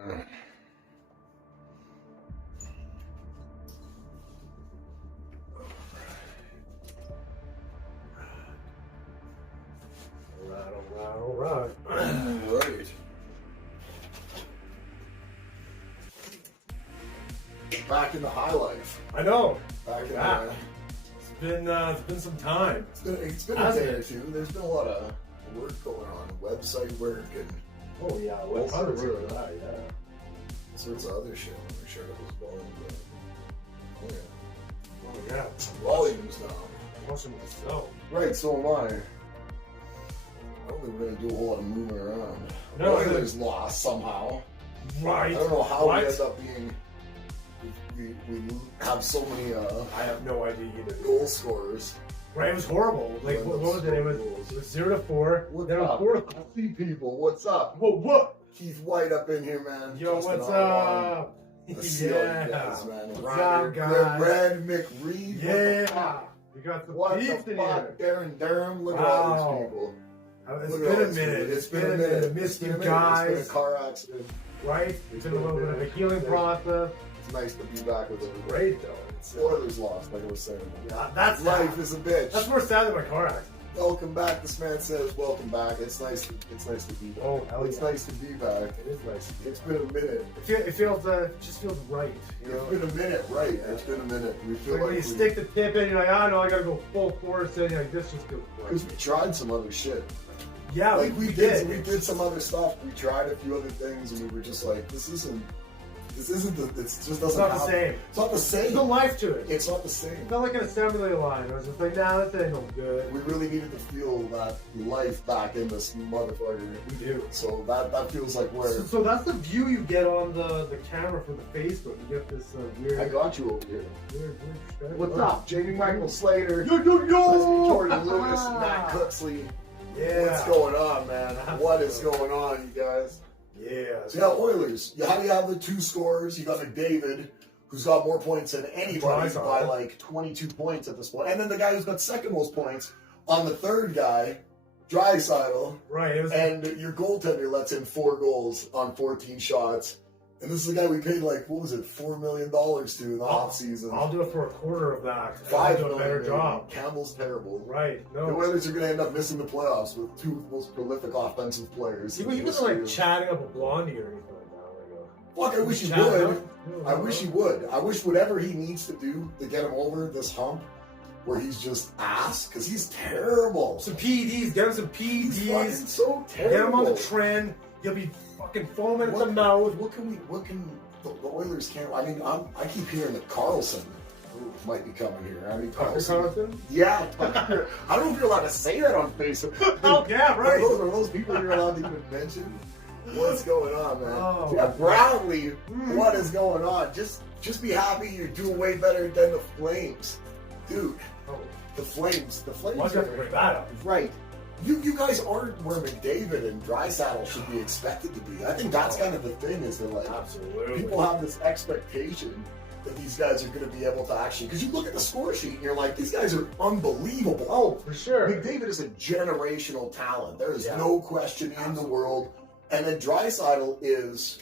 All right. Back in the high life. I know. Back in It's been some time. It's been a day or two. There's been a lot of work going on, website work and Oh yeah, all sorts of that? Yeah. all sorts of other shit. Let me sure it was going. But, Oh yeah. volumes now. Watching myself. Right, so am I. I don't think we're gonna do a whole lot of moving around. No, Oilers lost somehow. Right. I don't know how What? we end up being. We have so many I have no idea either. goal scorers. Right, it was horrible. Like, what was it? It was 0-4. What's Then it was up? 4. See people, what's up? Whoa, what? Keith White up in here, man. Yo, Justin what's Armand. up? Let's see all you guys, man. What's Ryder, up, guys? Red McReed. Yeah. We got some What the beef in fuck? here. Darren Durham. Look at all Wow. these people. It's Look at been all a these minute. people. It's been a minute. Missed you It's guys. been a car accident. Right? It's been a little bit of a healing process. It's nice to be back with everybody. Great, though. Oilers lost, like I was saying. Yeah, that's Life is a bitch. That's more sad than my car accident. Welcome back. This man says, "Welcome back." It's nice to be back. Oh, hell It's yeah. nice to be back. It is nice. It's been a minute. It just feels right. You know? It's been a minute, right? It's been a minute. We feel Like when you stick the tip in, you're like, oh no, I gotta go full force in. You're like, this just feels because right. we tried some other shit. Yeah, Like we did some other stuff. We tried a few other things, and we were just like, this isn't the. It just doesn't. It's not the happen. same. It's not the same. There's no life to it. It's not the same. It's not like an assembly line. I was just like, nah, that ain't no good. We really needed to feel that life back in this motherfucker. We do. So that feels like where So that's the view you get on the camera from the Facebook. You get this weird. I got you over here. Weird perspective. What's up, Jamie Michael Slater? Yo, yo, yo! Jordan Lewis, Matt Cooksley. Yeah. What's going on, man? What is going on, you guys? Yeah. So yeah, Oilers. How do you have the two scorers? You got McDavid, who's got more points than anybody by like 22 points at this point, and then the guy who's got second most points on the third guy, Draisaitl. Right. And your goaltender lets in 4 goals on 14 shots. And this is the guy we paid like, what was it, $4 million to in the offseason. I'll do it for a quarter of that. $5 do million. a better job. Campbell's terrible. Right. No. The Oilers are going to end up missing the playoffs with 2 most prolific offensive players. You wasn't like chatting up a Blondie or anything like that. Fuck, I wish he would. I wish he would. I wish whatever he needs to do to get him over this hump where he's just ass, because he's terrible. Some PEDs. Get him some He's fucking PEDs. so terrible. Get him on the trend. You'll be fucking foaming at the mouth. What can the Oilers can't? I mean, I keep hearing that Carlson might be coming here. I mean, Carlson? Yeah, Tucker. I don't know if you're allowed to say that on Facebook. Oh yeah, right. Are those people you're allowed to even mention? What's going on, man? Oh, yeah, Brownlee, what is going on? Just be happy you're doing way better than the Flames, dude. Oh. The Flames. Why'd you have to bring that up? Right. You guys aren't where McDavid and Draisaitl should be expected to be. I think that's kind of the thing, is that like Absolutely. people have this expectation that these guys are going to be able to actually, because you look at the score sheet and you're like, these guys are unbelievable. Oh, for sure. McDavid is a generational talent. There is no question in the world. And then Draisaitl is,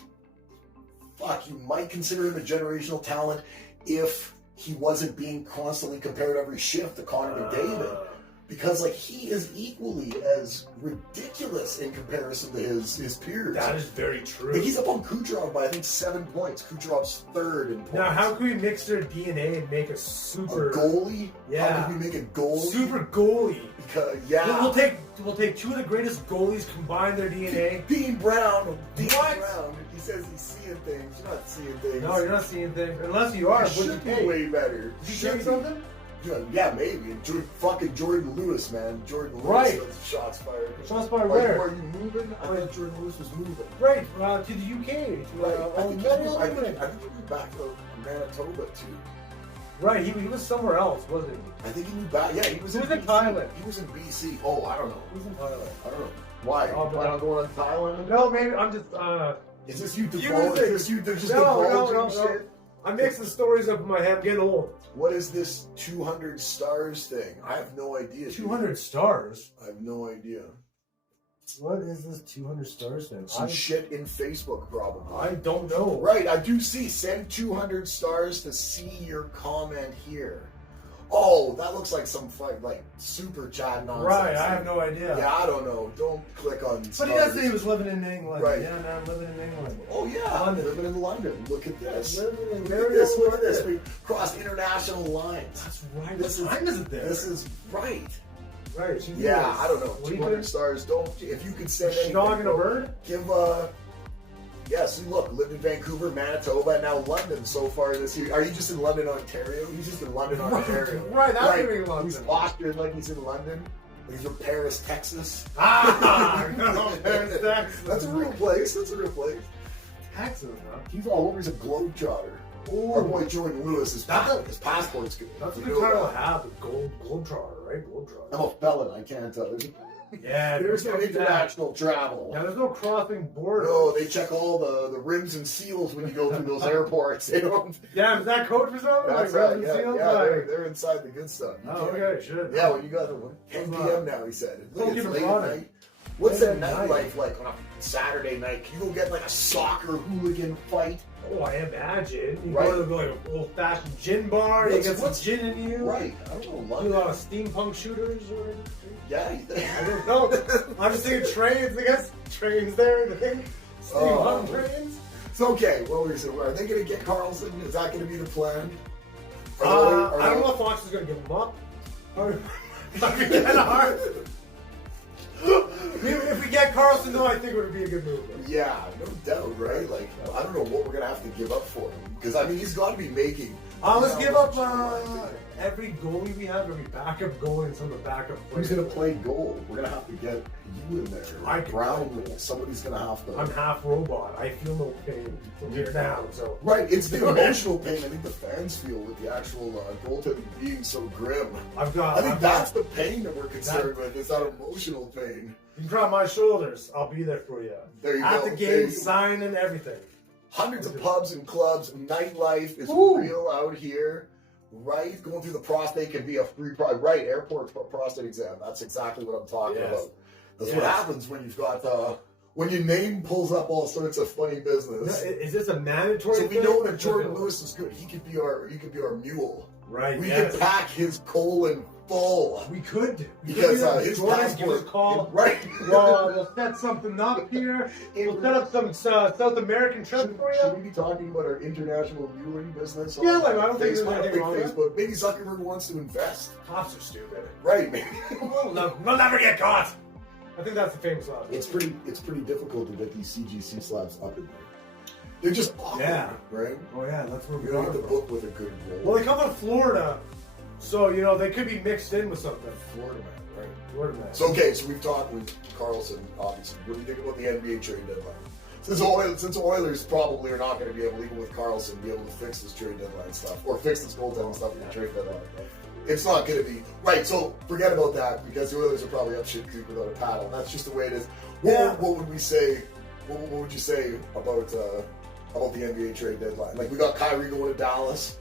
fuck, you might consider him a generational talent if he wasn't being constantly compared every shift to Connor McDavid. Because like he is equally as ridiculous in comparison to his peers. That is very true. Like, he's up on Kucherov by I think 7 points. Kucherov's third in points. Now, how can we mix their DNA and make a super goalie? Yeah. How can we make a goalie? Super goalie. Because We'll take 2 of the greatest goalies, combine their DNA. Dean Brown. What? Brown. He says he's seeing things. You're not seeing things. No, you're not seeing things. Unless you are. You should be way better. Did you say something? Yeah, maybe. Fucking Jordan Lewis, man. Jordan Lewis. Right. Shots fired. Shots fired Like, where? Are you moving? I thought Jordan Lewis was moving. Right, to the UK. Right. I think he I moved back to Manitoba too. Right, he was somewhere else, wasn't he? I think he moved back. Yeah, he was in Thailand. He was in BC. Oh, I don't know. He was in Thailand. I don't know. Why? Oh, Plan on going to Thailand? No, maybe I'm just. Is this you divulging? Is this you just no. shit? I'm mixing stories up in my head. I'm getting old. What is this 200 stars thing? I have no idea. 200 stars? I have no idea. What is this 200 stars thing? Some shit in Facebook, probably. I don't know. Right, I do see. Send 200 stars to see your comment here. Oh, that looks like some like super chat nonsense. Right, I have no idea. Yeah, I don't know. Don't click on. But he does say he was living in England. Right. Yeah, man, I'm living in England. Oh yeah, London. living in London. Look at this. Living in Look at very this. old Look at this. London. We crossed international lines. That's right. This What time is it there? This is right. Right. She Yeah, is. I don't know. What do you 200 think? stars. Don't. If you could send anything, Dog and a bird? give Yes, look, lived in Vancouver, Manitoba, and now London so far this year. Are you just in London, Ontario? He's just in London, Ontario. Right, that's giving London. He's posturing like he's in London. He's from Paris, Texas. Ah, no, Paris, Texas. That's a real place. That's a real place. Texas, huh? He's all over. He's a globetrotter. Our boy Jordan Lewis, his passport's good. That's a You good know title that. to have, the Globetrotter, right? Globetrotter. I'm a felon. I can't. Yeah, There's no international travel. Yeah, there's no crossing borders. No, they check all the rims and seals when you go through those airports. They don't. Yeah, is that code for something? That's like right. Resident Yeah, Seals? yeah Like- they're inside the good stuff. You Oh, can't- okay, shit. Yeah, when you got the 10 p.m. now, he said. Look, Don't it's give late a at product. night. What's Late the at night. nightlife like on a Saturday night? Can you go get like a soccer hooligan fight? Oh, I imagine. You Right. go to like an old-fashioned gin bar, you What's- get some what's- gin in you. Right. I don't know. Do a London. lot of steampunk shooters or anything. Yeah. You think? I don't know. I'm just thinking trains, I guess. Trains there, I think. Steampunk trains. It's okay. What were you saying? Are they going to get Carlson? Is that going to be the plan? I don't know if Fox is going to give him up. That'd be kind of hard. If we get Carlson, though, I think it would be a good move. Yeah, no doubt, right? Like, I don't know what we're going to have to give up for him. Because, I mean, he's got to be making. Let's give up much. every goalie we have, every backup goalie, and some of the backup players. Who's going to play goal? We're going to have to get you in there. I can- Brown. Somebody's going to have to. I'm half robot. I feel no pain from here down, so. Right, it's the emotional pain I think the fans feel with the actual goaltending being so grim. I've got. I think I've that's got, the pain that we're concerned with. It's that emotional pain. you can drop my shoulders. I'll be there for you. There you At go. the There game, you- signing everything. Hundreds of pubs and clubs. Nightlife is Ooh. real out here. Right, going through the prostate can be a free right airport prostate exam. That's exactly what I'm talking Yes. about. That's what Yes. happens when you've got when your name pulls up all sorts of funny business. Is this a mandatory So we thing? know that Jordan Lewis is good. He could be our mule. Right, We yes. could pack his colon full We could. because his Jordan, passport. give us a call. Right. We'll set something up here. We'll set up some South American trip for Should you. we be talking about our international viewing business? Yeah, on like, I don't think there's Facebook? anything wrong with it. Facebook. Maybe Zuckerberg wants to invest. Cops are stupid. Right, maybe. We'll never get caught. I think that's the famous line. It's pretty difficult to get these CGC slabs up in there. They're just awkward, Yeah. right? Oh yeah, that's where You we don't are. get the book with a good roll. Well, they come from Florida, so they could be mixed in with something. Florida man, right? Florida man. So so we've talked with Carlson, obviously. What do you think about the NBA trade deadline? Since Oilers probably are not going to be able, even with Carlson, be able to fix this trade deadline stuff or fix this goaltending stuff in the trade deadline. It's not going to be right. So forget about that because the Oilers are probably up shit creek without a paddle. That's just the way it is. What would we say? What would you say about the NBA trade deadline? Like we got Kyrie going to Dallas.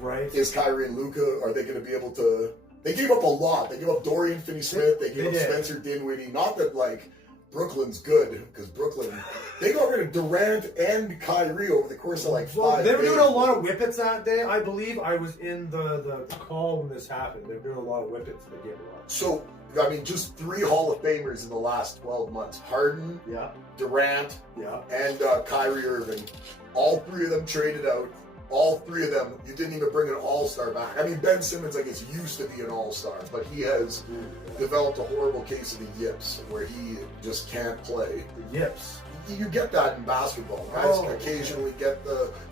Right. Is Kyrie and Luka, are they going to be able to? They gave up a lot. They gave up Dorian Finney-Smith. They gave up did. Spencer Dinwiddie. Not that like Brooklyn's good because Brooklyn they got rid of Durant and Kyrie over the course of like 5 They were days. doing a lot of whippets that day. I believe I was in the call when this happened. They were doing a lot of whippets. They gave a lot. So I mean, just 3 Hall of Famers in the last 12 months: Harden, Yeah. Durant, Yeah. and Kyrie Irving. All 3 of them traded out. All 3 of them, you didn't even bring an all-star back. I mean, Ben Simmons, I guess, used to be an all-star, but he has developed a horrible case of the yips where he just can't play. The yips. You get that in basketball. Guys Oh, occasionally get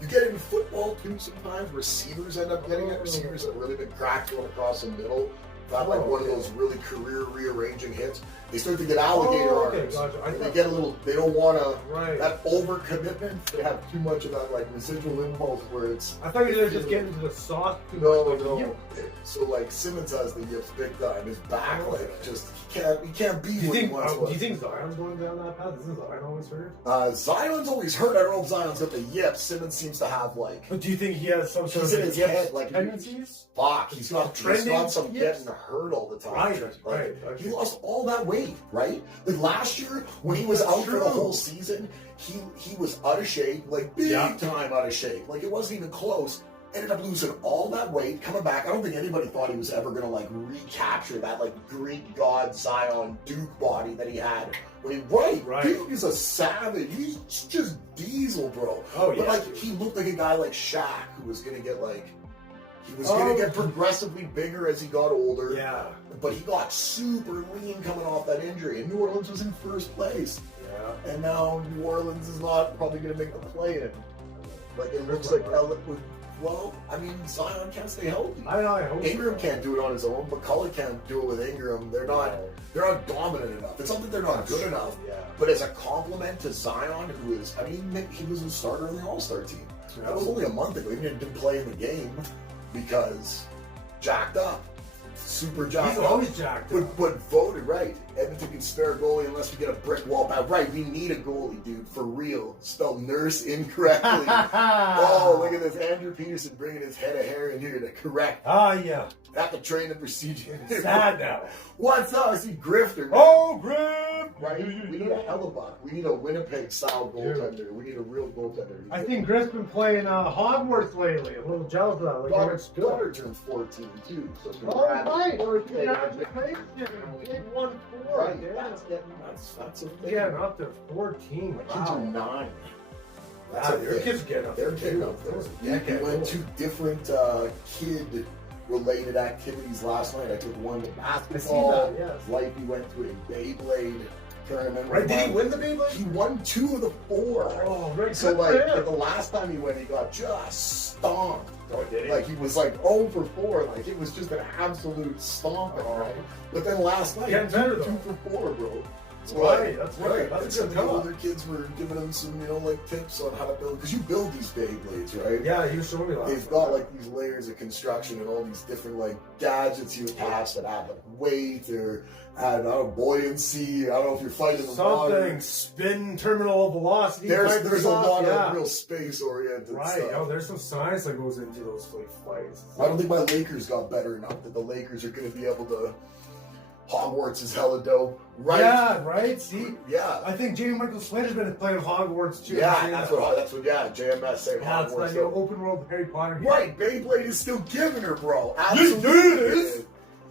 you get it in football too sometimes. Receivers end up getting it. Receivers have really been cracked going across the middle. Got like one of those really career rearranging hits. They start to get alligator okay, arms. gotcha. I They thought- get a little. They don't want to. Right. That overcommitment. They have too much of that like residual impulse where it's. I thought you were just getting into the sauce. too No, much, like, no. yip. So like Simmons has the yips big time. His back like just he can't be Do you what he think? once Do was. you think Zion's going down that path? Isn't Zion always hurt? Zion's always hurt. I don't know if Zion's got the yips. Simmons seems to have like. But do you think he has some sort He's of in his yip head, like, tendencies? Fuck, he's got Trending some yips? getting hurt all the time. Right, Like, right. He lost all that weight weight, right? Like last year when he was That's out for the true. whole season, he was out of shape, like big time out of shape. Like it wasn't even close. Ended up losing all that weight, coming back. I don't think anybody thought he was ever gonna like recapture that like Greek god Zion Duke body that he had. When he, Right. Duke is a savage. He's just diesel, bro. Oh, But yeah. like he looked like a guy like Shaq who was gonna get like he was gonna get progressively bigger as he got older. Yeah. But he got super lean coming off that injury. And New Orleans was in first place. Yeah. And now New Orleans is not probably gonna make the play in. Like it looks like well, I mean, Zion can't stay healthy. I hope Ingram so. can't do it on his own. McCullough can't do it with Ingram. They're not dominant enough. It's not that they're not good enough, Yeah. but as a compliment to Zion, who is, I mean, he was a starter on the All-Star team. That was only a month ago. He didn't play in the game because jacked up, super jacked He's up. always jacked up. But voted right. Edmonton can spare a goalie unless we get a brick wall back. Right, we need a goalie, dude, for real. Spelled nurse incorrectly. Oh, look at this. Andrew Peterson bringing his head of hair in here to correct. Yeah. Have to train the procedure. It's sad now. What's up? I see Grifter. Oh, Griff! Right? We need a Hellebuck. We need a Winnipeg-style goaltender. We need a real goaltender. I think Griff's been playing Hogwarts lately. I'm a little jealous of that. Like, Robert's it's good. daughter turned 14, too. So Oh, right. birthday. Big 1-4. Right. Yeah. That's a thing. Getting up to 14. My kids are Wow. 9. Wow, your kids are getting up They're there, getting too. up there. Those are We decades went old. to different kid-related activities last night. I took one to basketball. that, yes. Wifey went to a Beyblade tournament. Right, with did he mom. win the Beyblade? He won 2 of the 4. Oh, right. So good for like him. the last time he went, he got just stomped. Oh, did he? Like he was like 0 for 4. Like it was just an absolute stomping, Oh. right? But then last night, Getting better, though. 2 for 4, bro. Right, that's right. right. That's And a some good of the call. older kids were giving him some, like tips on how to build, because you build these Beyblades, right? Yeah, you showed me last They've got like these layers of construction and all these different like gadgets you attach that add like weight or add, I don't know, buoyancy. I don't know if you're fighting the water. something. Spin terminal velocity. There's type a stuff, lot yeah. of real space oriented Right. stuff. Oh, there's some science that goes into those like fights. I don't think my Lakers got better enough that the Lakers are going to be able to. Hogwarts is hella dope, right? Yeah, right. See, Yeah. I think Jamie Michael Slater's been playing Hogwarts too. Yeah, that's what. Yeah, JMS saying Yeah, it's Hogwarts. like an open world Harry Potter game. Right, Beyblade is still giving her, bro. Yes, Absolutely, it is.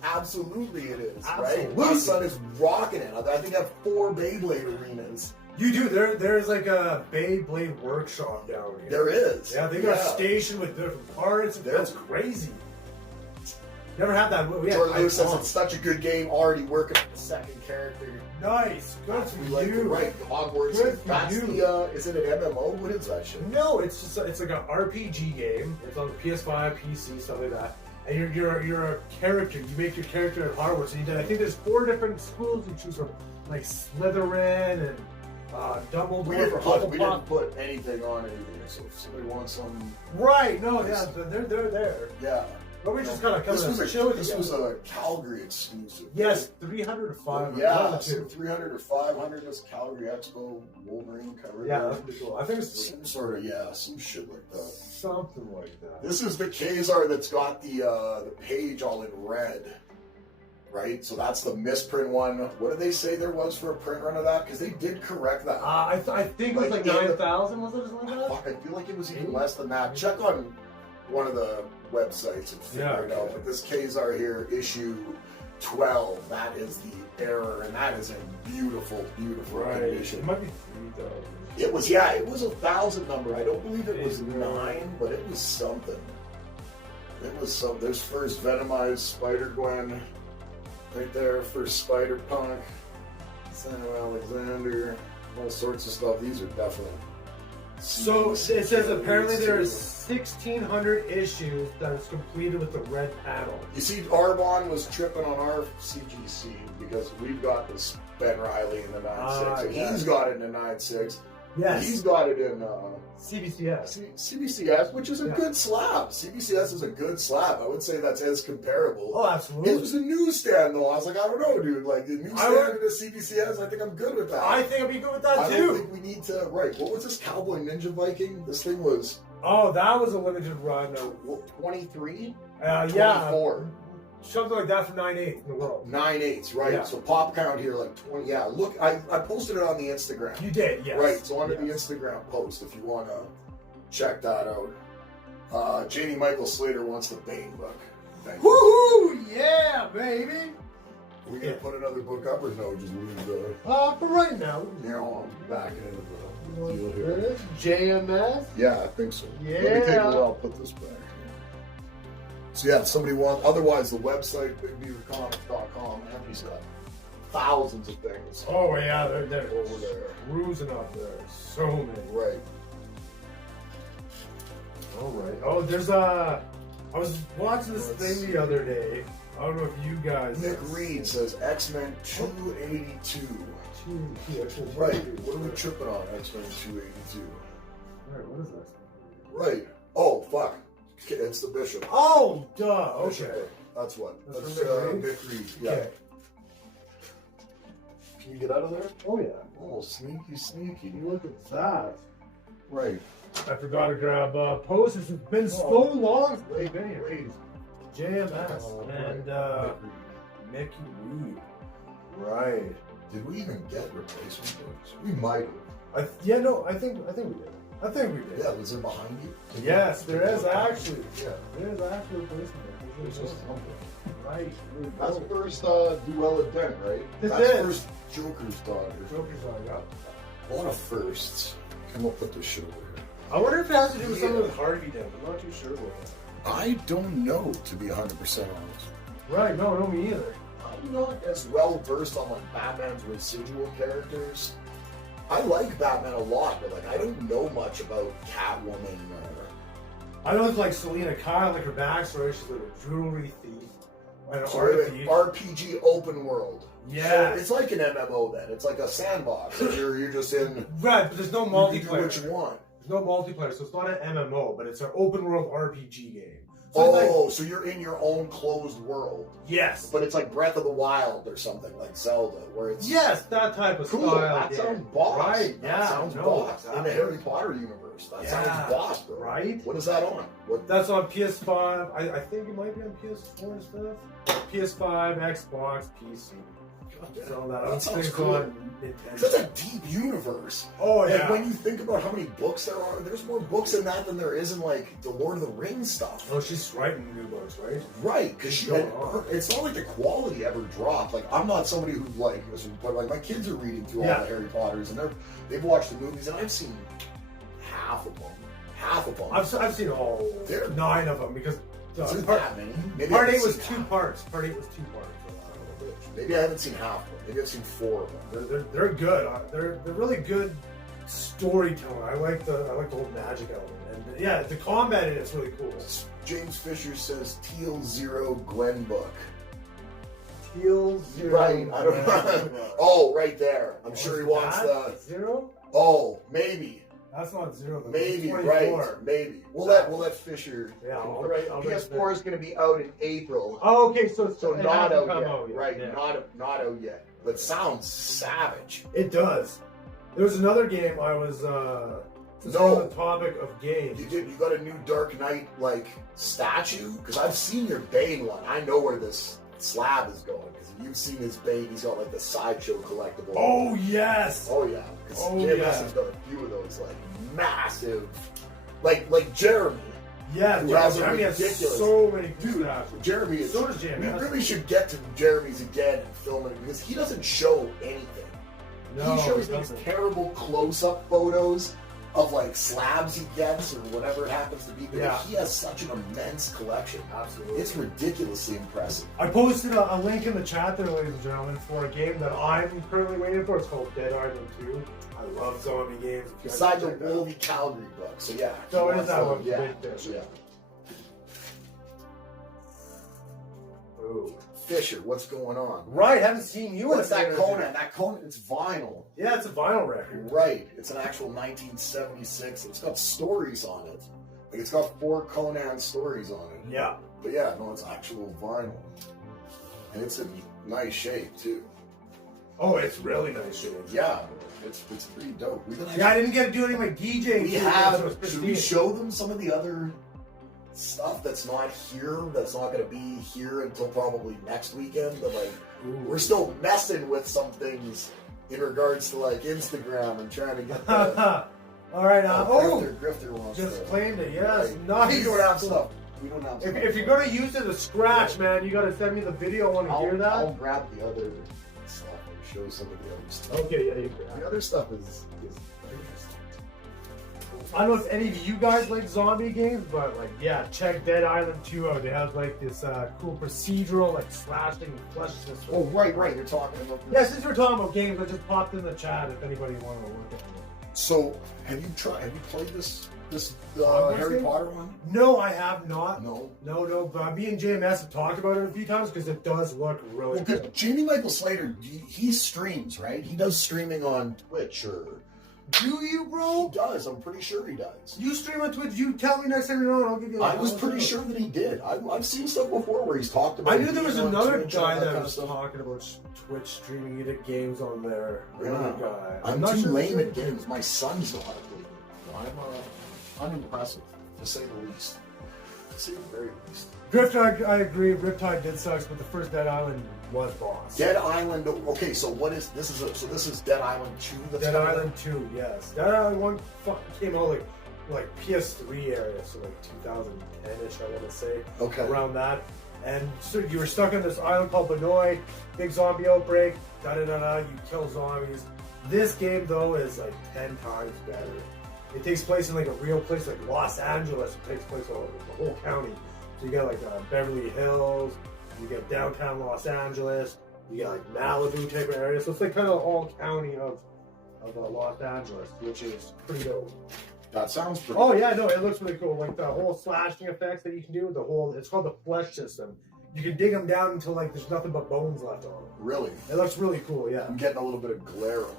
Absolutely, it is. Right, Absolutely. my son is rocking it. I think I have 4 Beyblade arenas. You do. There's like a Beyblade workshop down here. There is. Yeah, they got a station with different parts. That's crazy. Never had that. We had Jordan Lewis says Icon. it's such a good game. Already working on the second character. Nice. Good We for like you. it, right? Hogwarts. Good for That's you. the. Is it an MMO? What is that shit? No, it's just it's like an RPG game. It's on PS5, PC, stuff like that. And you're a character. You make your character at Hogwarts. And I think there's 4 different schools you choose from, like Slytherin and Dumbledore. We didn't Hufflepuff. put anything on anything. So if somebody wants some, Right? No, yeah, they're there. yeah. But we just gotta come This and was a chill with this you. was a Calgary exclusive. Yes, 300 to 500. Yeah, one of the so two. 300 or 500 is Calgary Expo Wolverine cover. Yeah, that's pretty cool. I think it's some sort of some shit like that. something like that. This is the Kazar that's got the page all in red, right? So that's the misprint one. What did they say there was for a print run of that? Because they did correct that. I think it was like Like, 9,000, was it, or something like that? Fuck, I feel like it was even less than that. Check on one of the websites and figure Yeah, it out. okay. But this Kazar here, issue 12, that is the error, and that is in beautiful, beautiful Right. It condition. might be 3,000. It was, it was 1,000 number. I don't believe it was It's 9, but it was something. It was some. There's first Venomized Spider-Gwen, right there, first Spider-Punk, Sam Alexander, all sorts of stuff. These are definitely. So it says apparently there is 1,600 issues that is completed with the red panel. You see, Arbonne was tripping on our CGC because we've got this Ben Riley in the 9.6. And yeah. he's got it in the 9.6. Yes. He's got it in CBCS. CBCS, which is a Yeah. good slab. CBCS is a good slab. I would say that's as comparable. Oh, It absolutely. was a newsstand though. I was like, I don't know, dude. Like the newsstand and the CBCS, I think I'm good with that. I think I'd be good with that I don't too. think we need to. Right? What was this Cowboy Ninja Viking? This thing was Oh, that was a limited run. 23. Yeah. 24. something like that for 9/8 in the world. 9/8, right? Yeah. So pop count here like 20. Yeah, look, I posted it on the Instagram. You did, yes. Right, so under Yes. the Instagram post if you want to check that out. Jamie Michael Slater wants the Bane book. Thank you. Woohoo! Yeah, baby. Are we going to put another book up or no? Just leave the, For right now. I'm backing into the What deal is here. this? JMS. Yeah, I think so. Let me take a Yeah. while, put this back. So yeah, if somebody wants, otherwise the website, bigbeavercomics.com, Andy's got thousands of things Oh yeah, they're over there. cruising up there. So many. Right. All right. Oh, there's I was watching this thing the other day. I don't know if you guys. Nick Reed says X-Men 282. Right. What are we tripping on? X-Men 282. Right. What is that? Right. Oh, fuck. It's the Bishop. Oh, duh. Bishop Okay. book. That's what. That's That's from Nick Reed? Nick Reed. Yeah. Okay. Can you get out of there? Oh yeah. Oh, sneaky, sneaky. Look at that. Right. I forgot to grab posters. It's been so long since they've been here. Jeez. JMS and Mickey Reed. Right. Did we even get replacement books? We might have. I think we did. I think we did. Yeah, was it behind you? Yes, there is actually. Yeah. There's actually a replacement. It's just something. Right. That's the first Duella Dent, right? It That's is. first Joker's daughter. Joker's on up. A lot of firsts. And we'll put this shit over here. I wonder if it has to do with something with Harvey Dent. I'm not too sure about that. I don't know, to be 100% honest. Right, no, me either. I'm not as well versed on like Batman's residual characters. I like Batman a lot, but like I don't know much about Catwoman. I know it's like Selena Kyle, like her backstory, she's like a jewelry thief. And an Sort art of thief. RPG open world. Yeah. So it's like an MMO then. It's like a sandbox. Like you're just in. Right, but there's no You multiplayer. do what you want. There's no multiplayer, so it's not an MMO, but it's an open world RPG game. So it's Oh, so you're in your own closed world. yes. But it's like Breath of the Wild or something, like Zelda, where it's Yes, that type of cool. style. That yeah. sounds boss. Right, That yeah. sounds no, boss. In the exactly. Harry Potter universe, that Yeah, sounds boss, bro. right? What is that on? What? That's on PS5. I think it might be on PS4 and stuff. PS5, Xbox, PC. So That sounds thing's cool. on Nintendo. That's a deep universe. Oh Like yeah. when you think about how many books there are, there's more books in that than there is in like the Lord of the Rings stuff. Oh, she's writing new books, right? Right, because Go on. it's not like the quality ever dropped. Like I'm not somebody who like, but like my kids are reading through Yeah. all the Harry Potters and they've watched the movies and I've seen half of them. I've seen all They're- 9 of them because Is it part, that many? Maybe part I 8 haven't was seen 2 half. parts. Part 8 was 2 parts. Maybe I haven't seen half of them. Maybe I've seen 4 of them. They're good. They're really good storytelling. I like the whole magic element, and yeah, the combat in it's really cool. James Fisher says Teal Zero Gwen book. Teal Zero. Right, I don't know. Oh, right there. I'm sure he wants the. Zero. Oh, maybe. That's not zero. That's Maybe, 24. right. Maybe. We'll let Fisher. Yeah, All right. I'll PS4 is going to be out in April. Oh, okay, so So it not hasn't out come yet. Right, yeah. not out yet. But sounds savage. It does. There was another game I was. Since No. we're on the topic of games. You got a new Dark Knight like statue? Because I've seen your Bane one. I know where this slab is going. Because if you've seen his Bane, he's got like the sideshow collectible. Oh yes. Oh yeah. Because Oh, JMS yeah. has got a few of those like massive, like Jeremy. Yeah, Who has a Jeremy has ridiculous- so many good Dude, stuff. Jeremy is. So does Jeremy. We really should get to Jeremy's again and film it because he doesn't show anything. No, he shows it these doesn't. terrible close-up photos of like slabs he gets or whatever it happens to be. But Yeah. he has such an immense collection. Absolutely. It's ridiculously impressive. I posted a link in the chat there, ladies and gentlemen, for a game that I'm currently waiting for. It's called Dead Island 2. I love zombie games. If you guys Besides the check that out. Wolvie Calgary book, so yeah. So he it is wants that to- one, Yeah, Big Fish. yeah. Ooh. Fisher, what's going on? Right, haven't seen you What's in a that minute. Conan? That Conan, it's vinyl. Yeah, it's a vinyl record. Right. It's an actual 1976. It's got stories on it. Like it's got 4 Conan stories on it. Yeah. But yeah, no, it's actual vinyl. And it's in nice shape too. Oh, it's really nice shape. Yeah, it's pretty dope. We can Yeah, I didn't get to do any of my DJing. we too, have. so it's Should we pristine. show them some of the other stuff that's not here, that's not going to be here until probably next weekend. But like, we're still messing with some things in regards to like Instagram and trying to get the All right, Grifter wants just to, claimed it. Yes, like, nice. We don't have stuff. We don't have stuff. If you're gonna use it as scratch, man, you gotta send me the video. I want to hear that. I'll grab the other stuff and show some of the other stuff. Okay, yeah, you The other stuff is interesting. I don't know if any of you guys like zombie games, but like, yeah, check Dead Island 2 out. It has like this cool procedural, like slashing flesh system. Oh, right. You're talking about this. Yeah, since we're talking about games, I just popped in the chat if anybody wanted to look at it. So, have you played this Harry game? Potter one? No, I have not. No. No, but me and JMS have talked about it a few times because it does look really Well, 'cause good. Jamie Michael Slater, he streams, right? He does streaming on Twitch, or Do you, he bro? does. I'm pretty sure he does. You stream on Twitch. You tell me next time you're on. I'll give you. I was pretty sure that he did. I've seen stuff before where he's talked about. I knew there was being on another Twitch and all guy that kind was of stuff. talking about Twitch streaming. He did games on there. Another guy. I'm not too sure lame who- at games. My sons know how to play them. I'm unimpressive, to say the least. To say the very least. Drift, I agree. Riptide did sucks, but the first Dead Island was boss. Dead Island. Okay, so what is this? This is Dead Island 2. That's Dead coming out? Island 2, yes. Dead Island 1 came out like PS3 area, so like 2010-ish, I want to say. Okay. Around that. And so you were stuck on this island called Benoit, big zombie outbreak, you kill zombies. This game, though, is like 10 times better. It takes place in like a real place, like Los Angeles. It takes place all over the whole county. So you got like Beverly Hills, you get downtown Los Angeles, you got like Malibu type of area. So it's like kind of all county of Los Angeles, which is pretty dope. That sounds pretty. Oh yeah, no, it looks really cool. Like the whole slashing effects that you can do, it's called the flesh system. You can dig them down until like there's nothing but bones left on them. Really? It looks really cool, yeah. I'm getting a little bit of glare on.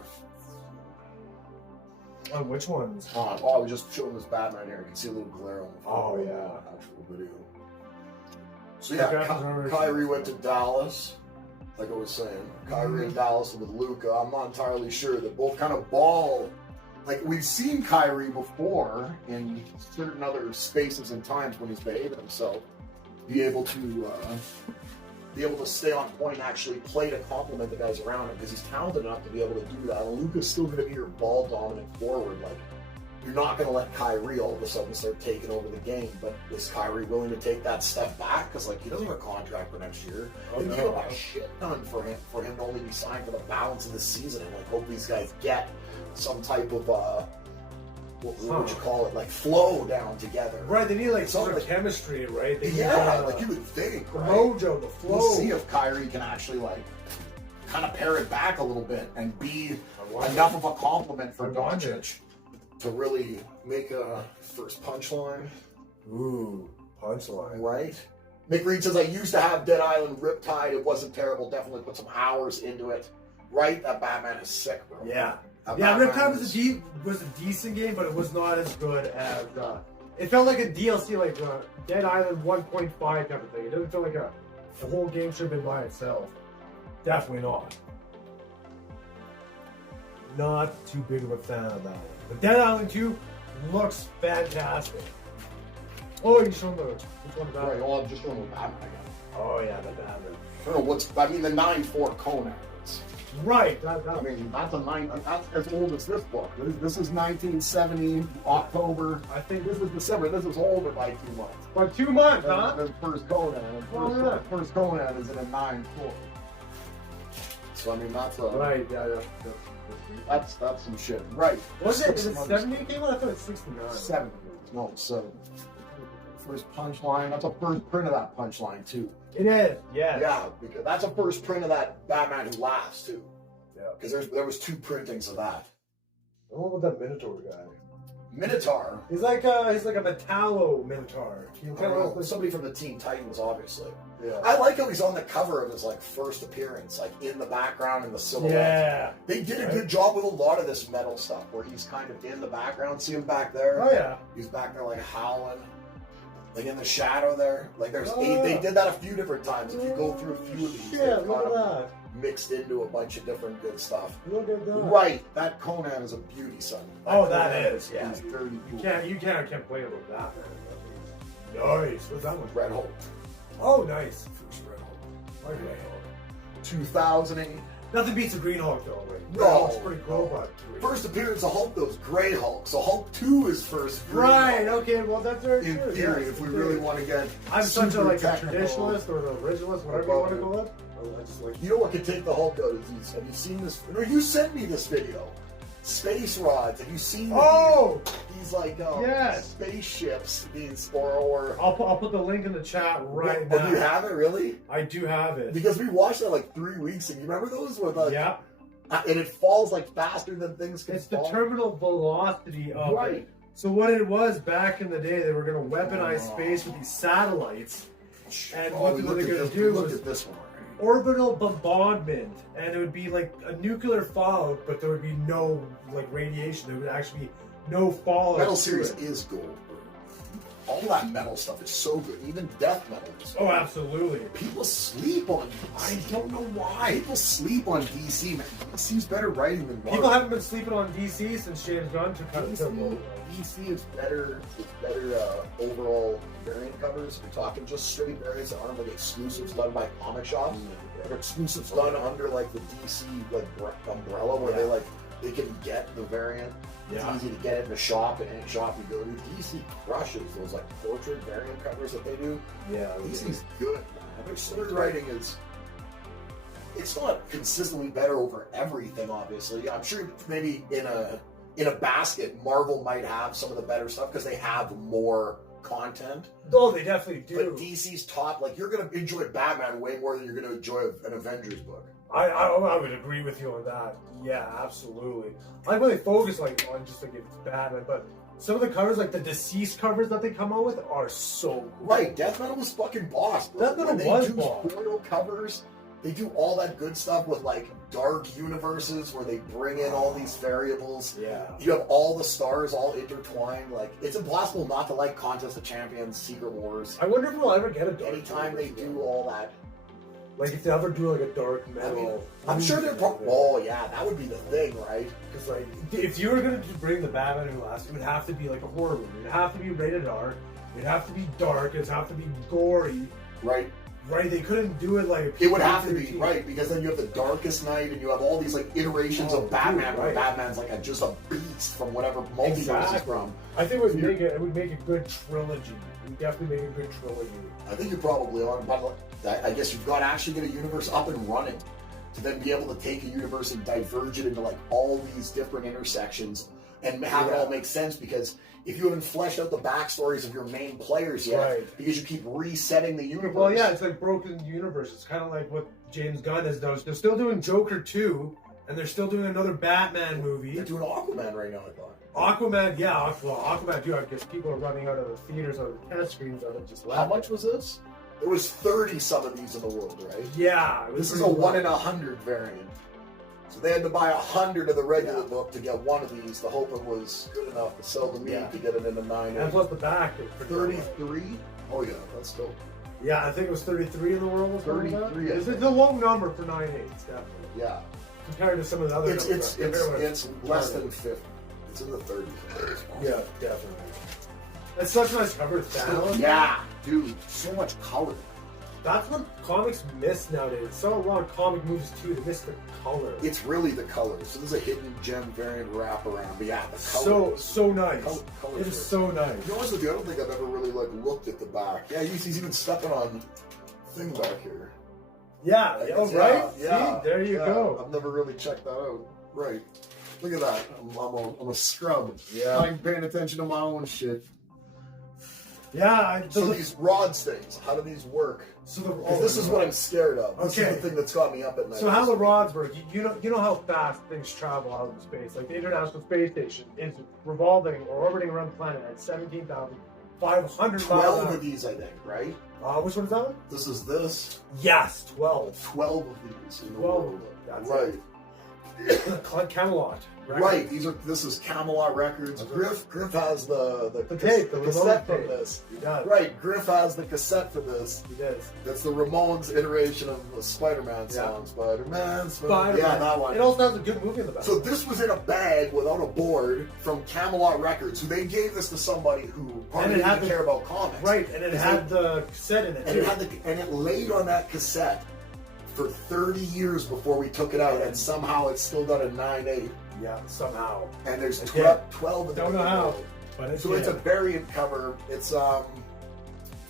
On which ones? I was just showing this Batman here. You can see a little glare on the Oh, yeah. actual video. So yeah, Okay. Kyrie went to Dallas. Like I was saying, Kyrie in Dallas with Luka. I'm not entirely sure. They both kind of ball. Like we've seen Kyrie before in certain other spaces and times when he's behaving himself, be able to stay on point and actually play to complement the guys around him because he's talented enough to be able to do that. And Luka's still going to be your ball dominant forward. Like you're not going to let Kyrie all of a sudden start taking over the game. But is Kyrie willing to take that step back? Because like he doesn't have a contract for next year. Oh, They no. give him a shit ton for him to only be signed for the balance of the season. And like hope these guys get some type of what would you call it? Like flow down together. Right, they need like Some sort of of chemistry, right? They need, Yeah, like you would think, the right? mojo, the flow. We'll see if Kyrie can actually like kind of pare it back a little bit and be enough of a compliment for I wonder. Doncic to really make a first punchline, Ooh, punchline. right? Nick Reed says, I used to have Dead Island Riptide. It wasn't terrible. Definitely put some hours into it. Right? That Batman is sick, bro. Yeah. That Yeah, Batman Riptide is- was a decent game, but it was not as good as. It felt like a DLC, like Dead Island 1.5 type of thing. It didn't feel like the whole game should have been by itself. Definitely not. Not too big of a fan of that one. But Dead Island 2 looks fantastic. Oh, you showing the which one about? Right, well, I'm just going with Batman again. Oh yeah, the Batman. I don't know what's, I mean, the 9-4 Conan is. Right. I mean, that's as old as this book. This is 1970, October. I think This is December. This is older by 2 months. for 2 months, huh? The first Conan. And Oh, yeah. first Conan is in a 9-4. So I mean, that's a Right. Yeah. that's some shit. Right. Was it? Is Some it other 70 it came out? I thought it was 69. stuff. 7. No, 7. First punchline. That's a first print of that punchline too. It is. Yes. Yeah, because that's a first print of that Batman Who Laughs too. Yeah. Because there was 2 printings of that. What about that Minotaur guy? Minotaur. He's like a Metallo Minotaur. He I kind don't of know, looks like somebody from the Teen Titans, obviously. yeah. I like how he's on the cover of his like first appearance, like in the background in the silhouette. Yeah. They did a Right. good job with a lot of this metal stuff, where he's kind of in the background. See him back there? Oh yeah. He's back there like howling, like in the shadow there. Like there's Oh, 8. yeah. They did that a few different times. If you go through a few of these, Shit, they're look kind at of that. mixed into a bunch of different good stuff. Look at that. Right, that Conan is a beauty, son. Oh, that Conan is, yeah. He's very cool. You can't complain about that, man. Nice. What's that one? Red Hulk. Oh, nice. First Red Hulk. I like Red Hulk. 2008. Nothing beats the Green Hulk though. Like, No. Red Hulk's pretty cool, but First appearance of Hulk, though, is Grey Hulk. So Hulk 2 is first. Green right. Hulk. Okay. Well, that's very In true. theory, yes, if we in really theory. want to get I'm such a super like a technical, traditionalist or the originalist, whatever you want to call it. I just like You know what could take the Hulk out? Have you seen this? No, you sent me this video. Space rods. Have you seen these like yes. spaceships? These or I'll put the link in the chat right Oh, now. do you have it really? I do have it. Because we watched that like 3 weeks ago. You remember those with Yeah. and it falls like faster than things can It's the fall. terminal velocity of Right. it. So what it was back in the day, they were going to weaponize space with these satellites. And what we they were looked at going to this- we do looked was at this one already. orbital bombardment, and it would be like a nuclear fallout, but there would be no like radiation. There would actually be no fallout. Metal to Series it. is gold. All that metal stuff is so good. Even death metal is Oh, absolutely. People sleep on DC. I don't know why. People sleep on DC, man. DC's better writing than Marvel. People haven't been sleeping on DC since James Gunn took out the DC is better. It's better overall variant covers. We're talking just straight variants that aren't like exclusives done by comic shops. They're exclusives done under like the DC like umbrella where they can get the variant. It's Yeah. easy to get it in a shop, in any shop you go to. DC crushes those like portrait variant covers that they do. Yeah. DC's good, man. Their story writing is. It's not consistently better over everything, obviously. I'm sure maybe in a basket, Marvel might have some of the better stuff because they have more content. Oh, they definitely do. But DC's top, like you're gonna enjoy Batman way more than you're gonna enjoy an Avengers book. I would agree with you on that. Yeah, absolutely. I really focus like on just like if it's Batman, but some of the covers, like the deceased covers that they come out with, are so cool. Right, Death Metal was fucking boss, bro. Death Metal When was they do boss. foil covers. They do all that good stuff with like dark universes where they bring in all these variables. Yeah. You have all the stars all intertwined. Like it's impossible not to like Contest of Champions, Secret Wars. I wonder if we'll ever get a dark. Anytime they universe, do all that, like if they ever do like a dark metal. I'm sure they're. Oh yeah, that would be the thing, right? Because like if you were gonna bring the Batman Who Laughs, it would have to be like a horror movie. It'd have to be rated R. It'd have to be dark. It'd have to be gory. Right. Right? They couldn't do it like It would have to be PG-13. right because then you have the Darkest Night and you have all these like iterations of Batman where right. Batman's like just a beast from whatever multiverse he's Exactly. from. I think it would make a good trilogy. It would definitely make a good trilogy. I think you're probably on, but I guess you've got to actually get a universe up and running to then be able to take a universe and diverge it into like all these different intersections and have it all make sense because if you haven't fleshed out the backstories of your main players yet, Right. because you keep resetting the universe. Well, yeah, it's like broken universe. It's kind of like what James Gunn has done. They're still doing Joker 2, and they're still doing another Batman movie. They're doing Aquaman right now, I thought. Aquaman, yeah, well, Aquaman 2, I guess people are running out of the theaters or the test screens of it just left. How much was this? There was 30 some of these in the world, right? Yeah. it was This is a pretty 1 in wild. 100 variant. So they had to buy 100 of the regular book to get one of these. The hope it was good enough to sell to me to get it into 9. And plus the back. is pretty wild. 33? Oh yeah, that's still. Yeah, I think it was 33 in the world. or something like that. 33, I It's think. a low number for 9/8, definitely. Yeah. Compared to some of the other It's numbers. it's less than 50. It's in the 30s. Yeah, definitely. It's such a nice cover. Down. Yeah, dude, so much color. That's what comics miss nowadays. So a lot of comic movies too. They miss the color. It's really the colors. So there's a hidden gem variant wraparound. But yeah, the colors. so nice. Colors It is so nice. To be honest with you, I don't think I've ever really like looked at the back. Yeah, he's even stepping on thing back here. Yeah. Oh, right. Yeah. See, there you go. I've never really checked that out. Right. Look at that. I'm a scrub. Yeah. I'm paying attention to my own shit. Yeah. So these rods things, how do these work? So Because this is what I'm scared of. This Okay. is the thing that's got me up at night. So how the rods work? You know how fast things travel out of space. Like the International Space Station is revolving or orbiting around the planet at 17,500 miles. 12 an hour. of these, I think, right? Which one is that one? This is this. Yes, 12. 12 of these in the 12 world. of them, that's right. it. Camelot. Right, this is Camelot Records. Griff has the tape, the cassette Ramones from tape. this. He does. Right, Griff has the cassette for this. He does. That's the Ramones iteration of the Spider-Man song. Spider-Man. Spider-Man. Yeah, that one. It also has a good movie in the back. So this was in a bag without a board from Camelot Records. So they gave this to somebody who probably didn't care about comics. Right, and it had the cassette in it. And it laid on that cassette for 30 years before we took it out, and somehow it's still got a 9.8. Yeah, somehow. And there's Again, 12 of them. Don't know how, but it's So it's a variant cover. It's a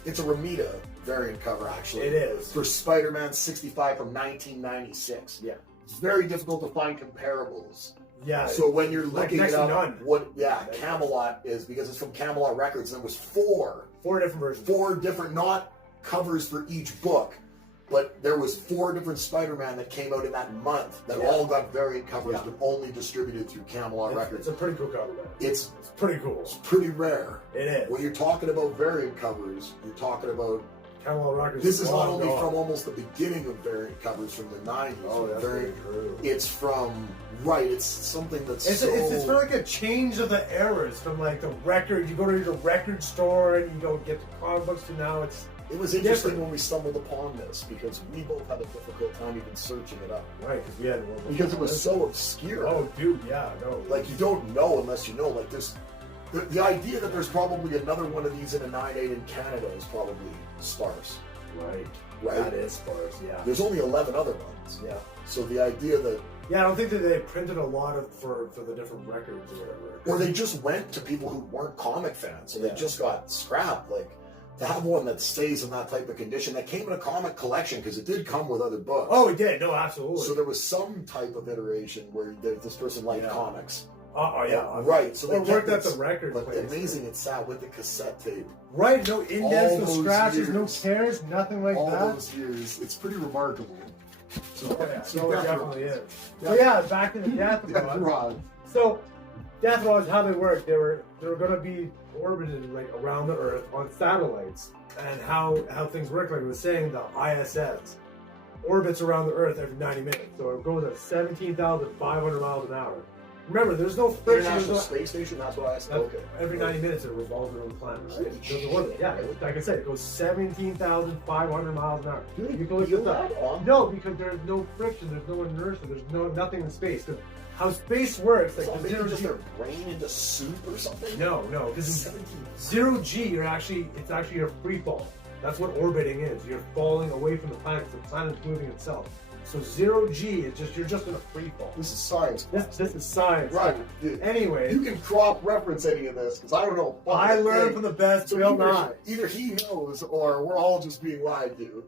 Ramita variant cover, actually. It is. For Spider-Man 65 from 1996. Yeah. It's very difficult to find comparables. Yeah. So when you're like looking next it to up, none. Camelot is, because it's from Camelot Records, and there was four different versions. different, not covers for each book, but there was 4 different Spider-Man that came out in that month that all got variant covers, but only distributed through Camelot Records. It's a pretty cool cover, man. It's pretty cool. It's pretty rare. It is. When you're talking about variant covers, you're talking about. Camelot Records. This is not only from almost the beginning of variant covers from the 90s. Oh, that's very true. It's from it's something that's it's sort of like a change of the eras from like the record. You go to your record store and you go get the comic books. To now it was interesting when we stumbled upon this because we both had a difficult time even searching it up. Right, because it was so obscure. Oh, dude, yeah, no. Like you don't know unless you know. Like this, the idea that there's probably another one of these in a 9.8 in Canada is probably sparse. Right. Right. That is sparse. Yeah. There's only 11 other ones. Yeah. So the idea that. Yeah, I don't think that they printed a lot of for the different records or whatever. Or they just went to people who weren't comic fans, so they just got scrapped. Like to have one that stays in that type of condition that came in a comic collection because it did come with other books. Oh, it did. No, absolutely. So there was some type of iteration where this person liked comics. Oh yeah, right. So they worked at the record. But amazing, it sat with the cassette tape. Right. No indents, no scratches, no years, tears, nothing like all that. All those years, it's pretty remarkable. So, so it definitely is. So yeah, back to the Death Rod. So Death Rod is how they work. They were going to be orbited like around the Earth on satellites, and how things work. Like I was saying, the ISS orbits around the Earth every 90 minutes, so it goes at 17,500 miles an hour. Remember, there's no friction. International Space Station. That's what I said. Okay. Every 90 minutes, it revolves around the planet. Right? It goes in orbit. Yeah, like I said, it goes 17,500 miles an hour. Dude, you can look at that. No, because there's no friction. There's no inertia. There's nothing in space. How space works, like so the zero G, their brain into soup or something. No, because zero G, it's actually a free fall. That's what orbiting is. You're falling away from the planet. The planet's moving itself. So zero G is you're just in a free fall. This is science. This is science. Right. Dude. Anyway, you can crop reference any of this because I don't know. I learned from the best. So either he knows or we're all just being lied to.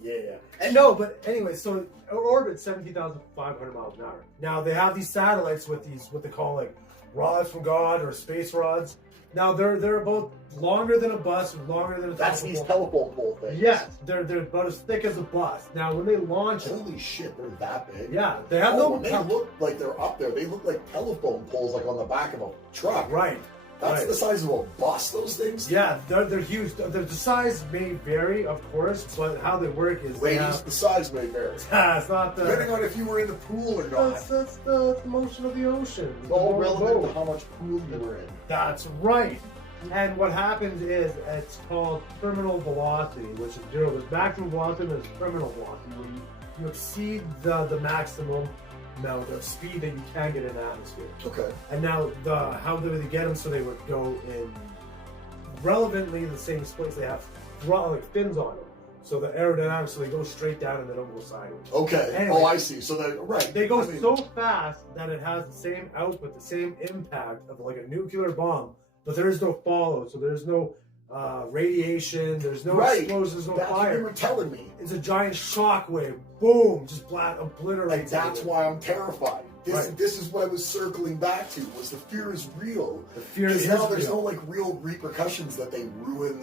Yeah. And no, but anyway, so it orbits 17,500 miles an hour. Now they have these satellites with these what they call like rods from God or space rods. Now they're about longer than a bus, longer than a That's these telephone pole things. Yes, they're about as thick as a bus. Now when they launch, holy shit, they're that big. Yeah, they have They look like they're up there. They look like telephone poles, like on the back of a truck. Right. That's the size of a bus. Those things. Yeah, they're huge. The size may vary, of course, but how they work is the size may vary. It's not the depending on if you were in the pool or not. That's the motion of the ocean. It's all relevant to how much pool you were in. That's right. And what happens is it's called terminal velocity, which is zero. There's maximum velocity and there's terminal velocity, where you exceed the maximum amount of speed that you can get in the atmosphere. Okay. And now how do they get them? So they would go in relevantly the same place. They have like fins on them. So the aerodynamics, so they go straight down and they don't go sideways. Okay. Anyway, I see. So they go so fast that it has the same output, the same impact of like a nuclear bomb, but there is no fallout. So there's no radiation. There's no explosions. There's no fire. That's what you were telling me. It's a giant shock wave. Boom! Just obliterate. And that's why I'm terrified. This is what I was circling back to. Was the fear is real. The fear is now real. There's no like real repercussions that they ruin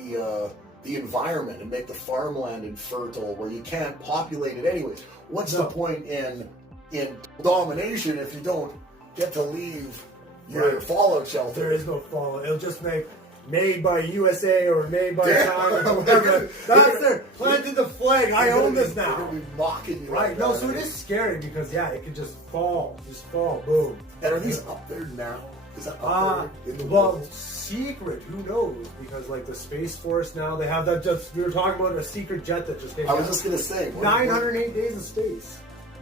the environment and make the farmland infertile where you can't populate it anyways. What's the point in domination if you don't get to leave your fallout shelter? There is no fallout. It'll just make made by USA or made by Yeah. China or whatever. That's their planted the flag. I own this They're now. gonna be mocking you. Right. like No, that, so it right? is scary because yeah, it could just fall, boom. And are these up there now? Is that up there in the Well, world? secret. Who knows? Because like the Space Force now, they have that. Just we were talking about a secret jet that just came. I was out. just gonna say 908 days in space.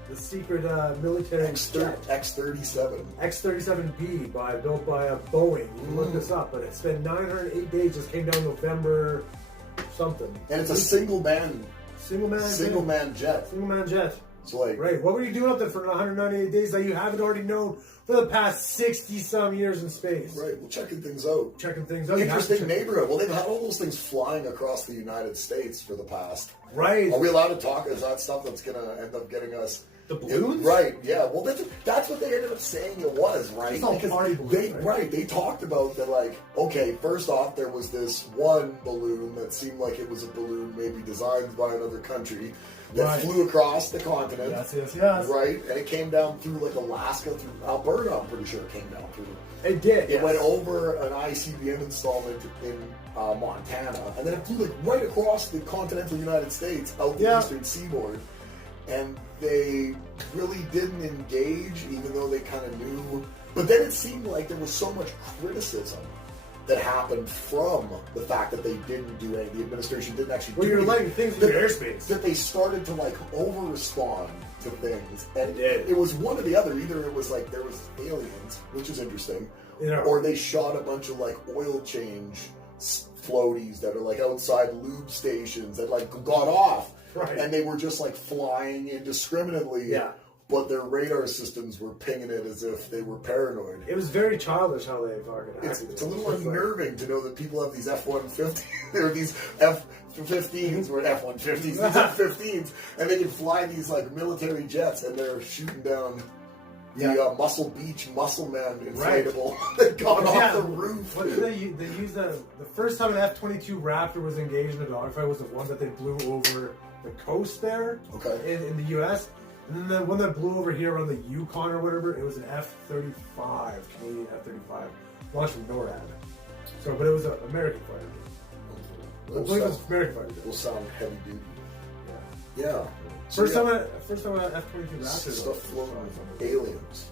The secret military jet. X-37. X-37B built by Boeing. You can look this up, but it's been 908 days. Just came down November something. And it's a single man jet. Single man jet. So like, Right. What were you doing up there for 198 days that you haven't already known for the past 60 some years in space? right, well, checking things out. Checking things out. You have to Interesting check- neighborhood. Well, they've had all those things flying across the United States for the past. Right. Are we allowed to talk? Is that stuff that's gonna end up getting us? The balloons? Right. Yeah. Well, that's what they ended up saying it was, right? It's all Because party balloons, they right? They talked about that. Like, okay, first off, there was this one balloon that seemed like it was a balloon maybe designed by another country that Right. flew across the continent. Yes. Right, and it came down through like Alaska, through Alberta. I'm pretty sure it came down through. It did. It went over an ICBM installment in Montana, and then it flew like right across the continental United States out the Yeah. eastern seaboard. And they really didn't engage, even though they kind of knew. But then it seemed like there was so much criticism that happened from the fact that they didn't do anything. The administration didn't actually Well, do you're anything. letting things in That- your airspace. That they started to like over-respond to things. And They did. it was one or the other. Either it was like there was aliens, which is interesting, Yeah. or they shot a bunch of like oil change floaties that are like outside lube stations that like got off. Right. And they were just like flying indiscriminately. Yeah. But their radar systems were pinging it as if they were paranoid. It was very childish how they fucking It's, acted. it's a little It's like- unnerving to know that people have these F-150s, or these F-15s, or F-150s, these F-15s, and they can fly these like military jets, and they're shooting down the Muscle Beach Muscle Man inflatable that got off the roof. What did they used the first time an F-22 Raptor was engaged in a dogfight was the one that they blew over the coast there Okay. in the U.S. And then the one that blew over here on the Yukon or whatever, it was an F-35, Canadian F-35, launched from NORAD. So, but it was an American fighter. I believe it was American fighter. Will sound heavy duty. Yeah. Yeah. First So, time an F-22 Raptor stuff floating aliens.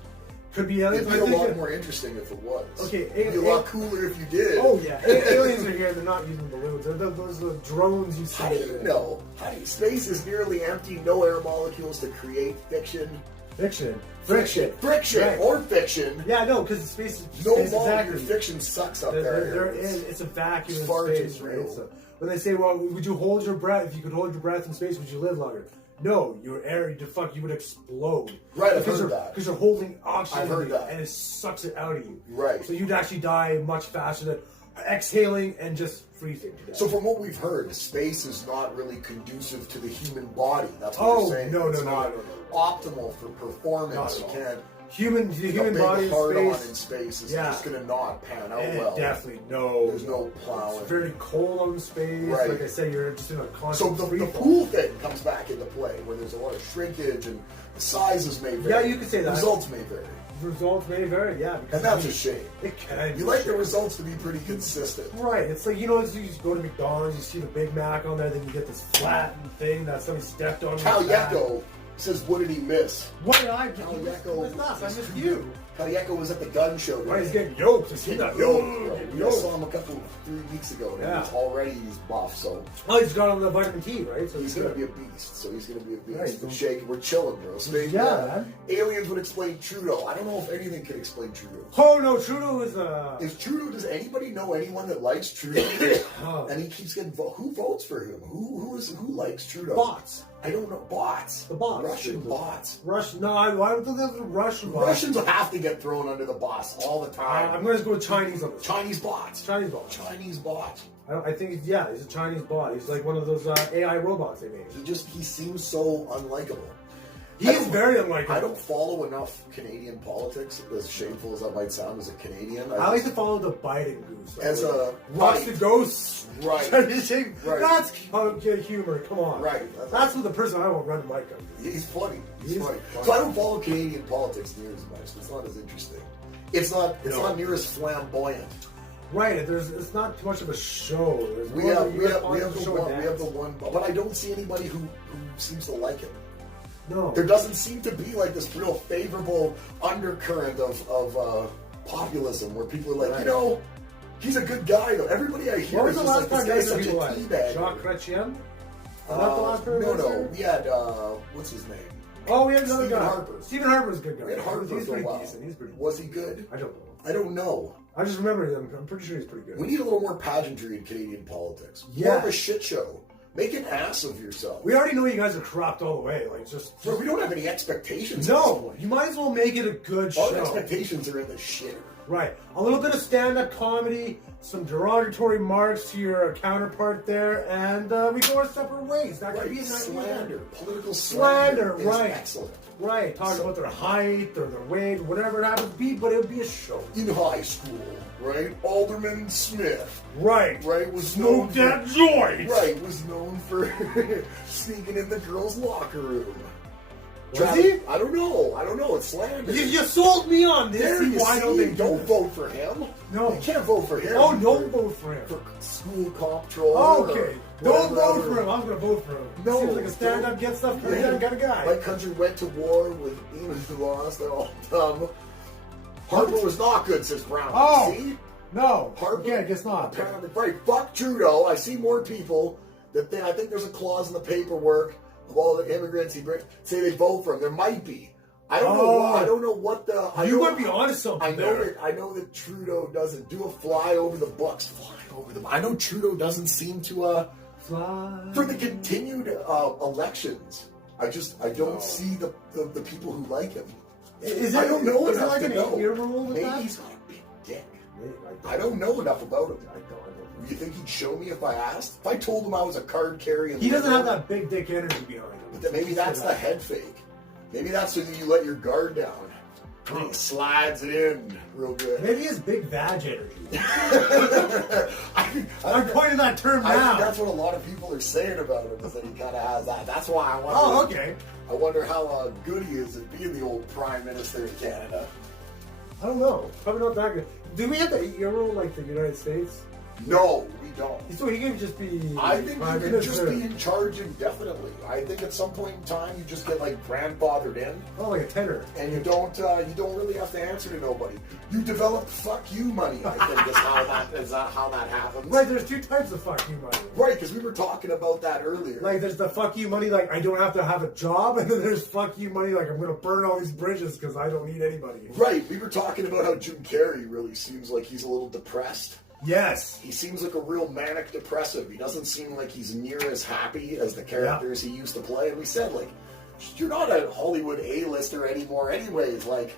could be aliens. It'd but be I a lot think more interesting if it was. Okay, It'd be a lot cooler if you did. Oh yeah, aliens are here. They're not using balloons. Those are the drones you see. How do you know? Space is nearly empty, no air molecules to create fiction. Fiction. Friction. Right. Or fiction. Yeah, no, because space. No space longer exactly. fiction sucks up There there. it's a vacuum It's in far too space, right? real. So when they say, "Well, would you hold your breath? If you could hold your breath in space, would you live longer?" No, your air, you would explode. Right, I've because heard you're, that. Because you're holding oxygen, I've heard in you, that. and it sucks it out of you. Right. So you'd actually die much faster than exhaling and just freezing to death. So from what we've heard, space is not really conducive to the human body. That's what Oh, you're saying. no, It's no, not no, no, optimal for performance. Not You at all. can't. the A human big body hard in on space. in space is Yeah. just going to not pan out Eh, well. definitely no. There's no plowing. It's very cold on space. Right. Like I said, you're just in a So constant the free fall. pool thing comes back into play, where there's a lot of shrinkage and the sizes may vary. Yeah, you could say that. Results may vary. Results may vary, yeah. Because And that's a shame. It can. You like the results to be pretty consistent. Right. It's like, you just go to McDonald's, you see the Big Mac on there, then you get this flattened thing that somebody stepped on. Cal with that. Yeko says, what did he miss? What did I do? Cal What's Yeko. us? I missed you. Cal Yeko was at the gun show. Right, he's today. getting yoked. He's Getting getting yoked, bro. I saw yoked. him 3 weeks ago, and Yeah. he's already buff, so Oh, he's got on the vitamin T, right? So he's good. gonna be a beast. So he's gonna be a beast. Right. We're shaking, we're chilling, bro. Space, Yeah, man. Aliens would explain Trudeau. I don't know if anything can explain Trudeau. Oh no, Trudeau is Is Trudeau? Does anybody know anyone that likes Trudeau? Oh. And he keeps getting who votes for him? Who likes Trudeau? bots. I don't know. Bots. The bots. Russian bots. Russian. No, I don't think there's a Russian bots. Russians have to get thrown under the bus all the time. I'm going to go with Chinese on this. Chinese bots. Chinese bots. Chinese bots. I think, yeah, he's a Chinese bot. He's like one of those AI robots they made. He seems so unlikable. He is very unlikable. I don't follow enough Canadian politics, as shameful as that might sound as a Canadian. I like to follow the Biden goose. As a- watch right. the ghosts. Right. Right. Right. That's humor. Come on. Right. That's what the person I want run my country. He's funny. He's He's funny. funny. So I don't follow Canadian politics near as much. It's not as interesting. It's not No. not near as flamboyant. Right, it's not too much of a show. There's We more have of a we have US we have the show one and we have the dance. one, but I don't see anybody who seems to like him. No. There doesn't seem to be like this real favorable undercurrent of populism where people are like, Right. you know, he's a good guy though. Everybody I hear What was is the just last like, time this you guy's people such a like? teabag. Jacques Chrétien? Was that the last person? No, we had what's his name? Oh, we had another Stephen guy. Harper. Stephen Harper's a good guy. We had Harper He's for a pretty while. decent. He's pretty. Was he good? I don't know. I don't know. I just remember him. I'm pretty sure he's pretty good. We need a little more pageantry in Canadian politics. Yeah. More of a shit show. Make an ass of yourself. We already know you guys are corrupt all the way. Like, just Bro, we don't have any expectations. at this no. point. You might as well make it a good Our show. expectations are in the shitter. Right. A little bit of stand-up comedy, some derogatory marks to your counterpart there, and we go our separate ways. That could Right, be a nice slander, event. political Slander, is right. excellent. Right. Talk about their height or their weight, whatever it happens to be, but it would be a show. In high school, right? Alderman Smith, Right. right, was known Smoke for, that joint. right, was known for sneaking in the girls' locker room. Was he? I don't know. It's slander. You sold me on this. There you Why don't see, they do don't this? vote for him. No. You can't vote for him. Oh, don't vote for him. For school comptroller. Oh, okay. Don't whatever. vote for him. I'm gonna vote for him. No, Seems like a stand-up, get stuff. Yeah. Got a guy. My country went to war with England who lost. They're all dumb. Harper was not good, says Brown. Oh. See? No. Harper. Yeah, I guess not. Apparently, right. Fuck Trudeau. I see more people that I think there's a clause in the paperwork of all the immigrants he brings say they vote for him. There might be. I don't know. Oh. I don't know what the. I You know, might be onto something I know there. that. I know that Trudeau doesn't do a fly over the books. Fly over them. I know Trudeau doesn't seem to. Fly. For the continued elections, I don't see the people who like him. Is I don't know is it enough like to an know. 8-year rule with Maybe that? he's got a big dick. I don't know enough about him. You think he'd show me if I asked? If I told him I was a card carrying, He doesn't liberal, have that big dick energy behind him. But then maybe that's the head fake. Maybe that's so that you let your guard down. And he slides it in real good. Maybe his big vag energy. I I'm coining that term think now. that's what a lot of people are saying about him, is that he kind of has that. That's why I wonder. Oh, okay. I wonder how good he is at being the old Prime Minister of Canada. I don't know. Probably not that good. Do we have the 8-year rule like the United States? No, we don't. So he can just be. I think Prime you can just Minister. be in charge indefinitely. I think at some point in time you just get like grandfathered in, Oh, like a tenor. and you don't really have to answer to nobody. You develop fuck you money. I think is how that happens. Right, there's two types of fuck you money. Right, because we were talking about that earlier. Like, there's the fuck you money, like, I don't have to have a job, and then there's fuck you money, like, I'm gonna burn all these bridges because I don't need anybody. Right, we were talking about how Jim Carrey really seems like he's a little depressed. Yes. He seems like a real manic depressive. He doesn't seem like he's near as happy as the characters he used to play. And we said, like, you're not a Hollywood A-lister anymore anyways. Like,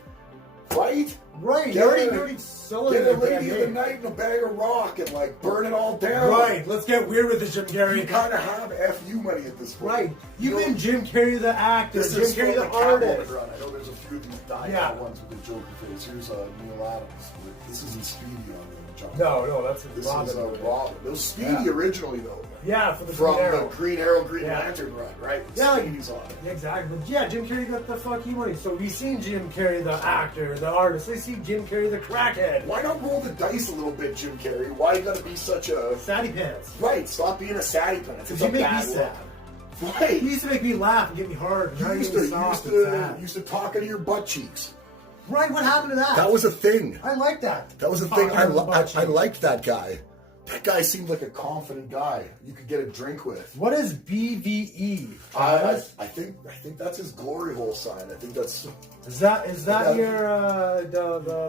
right? Right, Get you're a- already selling Get a it. lady of the night and a bag of rock and, like, burn it all down. Right, let's get weird with this, Jim You Carrey. kind of have FU money at this point. Right, you've You know, been Jim Carrey the actor, This Jim is Carrey from the Catwoman artist. run. I know there's a few of these die Yeah. ones with the Joker face. Here's Neil Adams. This isn't Speedy on the John. No, that's This Robin. is Robin. It was Speedy Yeah. originally, though. Yeah, for the From Green Arrow. the Green Arrow, Green Yeah. Lantern run, right? Yeah, Speedy's on it. Yeah, exactly. But yeah, Jim Carrey got the fuck you money. So we've seen Jim Carrey the actor, the artist. They see Jim Carrey the crackhead. Why not roll the dice a little bit, Jim Carrey? Why you gotta be such a... Fatty pants. Right, stop being a satty pants. It's You a make me bad sad. look. Right. He used to make me laugh and get me hard. And now You you used get to, me soft and you sad. used to talk out of your butt cheeks. Right, what happened to that? That was a thing. I like that. That was a Talking thing. out of the butt I cheeks. liked that guy. That guy seemed like a confident guy you could get a drink with. What is BVE? I think that's his glory hole sign. I think that's Is that that- your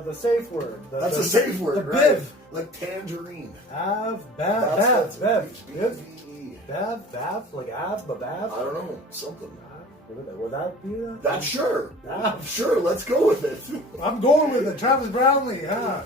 the safe word? a safe word, The right? Biv. Like tangerine. Bev, That's Bev, BVE. Bev, like Av, the Bev. I don't know, something. Would that be that? That's sure. Ah. Sure, let's go with it. I'm going with it. Travis Brownlee, huh?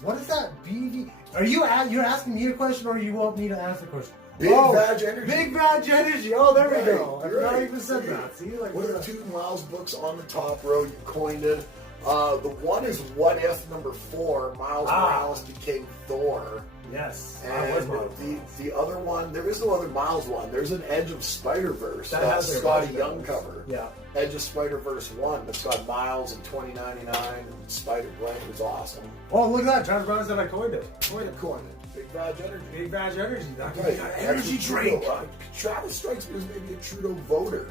What is that? BV? Are you're asking me a question, or you want me to ask the question? Big Vag Energy. Big Vag Energy. Oh, there we Right, go. I you're forgot I right. even said See? that. See, like One of the two Miles books on the top row, you coined it. The one is What If number 4. Miles Morales became Thor. Yes, I And was Miles. the other one, there is no other Miles one. There's an Edge of Spider-Verse. That That has their Scotty Miles Young ones. cover. Yeah. Edge of Spider-Verse 1 that's got Miles in 2099 and Spider-Gwen was awesome. Oh, look at that. Travis Brown said I coined it. Coin it. Big Vag Energy. Big Badge Energy. That Right. energy Actually, drink. Trudeau, Travis strikes me as maybe a Trudeau voter.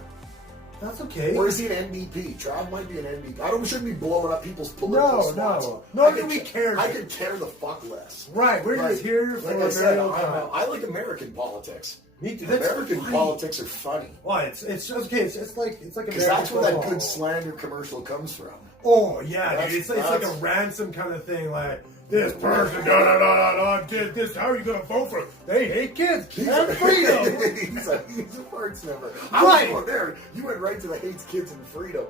That's okay. Or is he an NDP? Trav might be an NDP. I don't shouldn't be blowing up people's political No, spots. no. Nor I do could we ca- care. I could care the fuck less. Right, we're just here for like a I said, very old time. I like American politics. Me too. That's American funny. politics are funny. Well, it's okay. It's like Because that's where that football. good slander commercial comes from. Oh yeah, That's- dude. It's like a that's- ransom kind of thing. Like this person, da da da da da, did this. How are you gonna vote for? They hate kids and freedom. he's a parts member. Right. I was going there. You went right to the hates kids and freedom.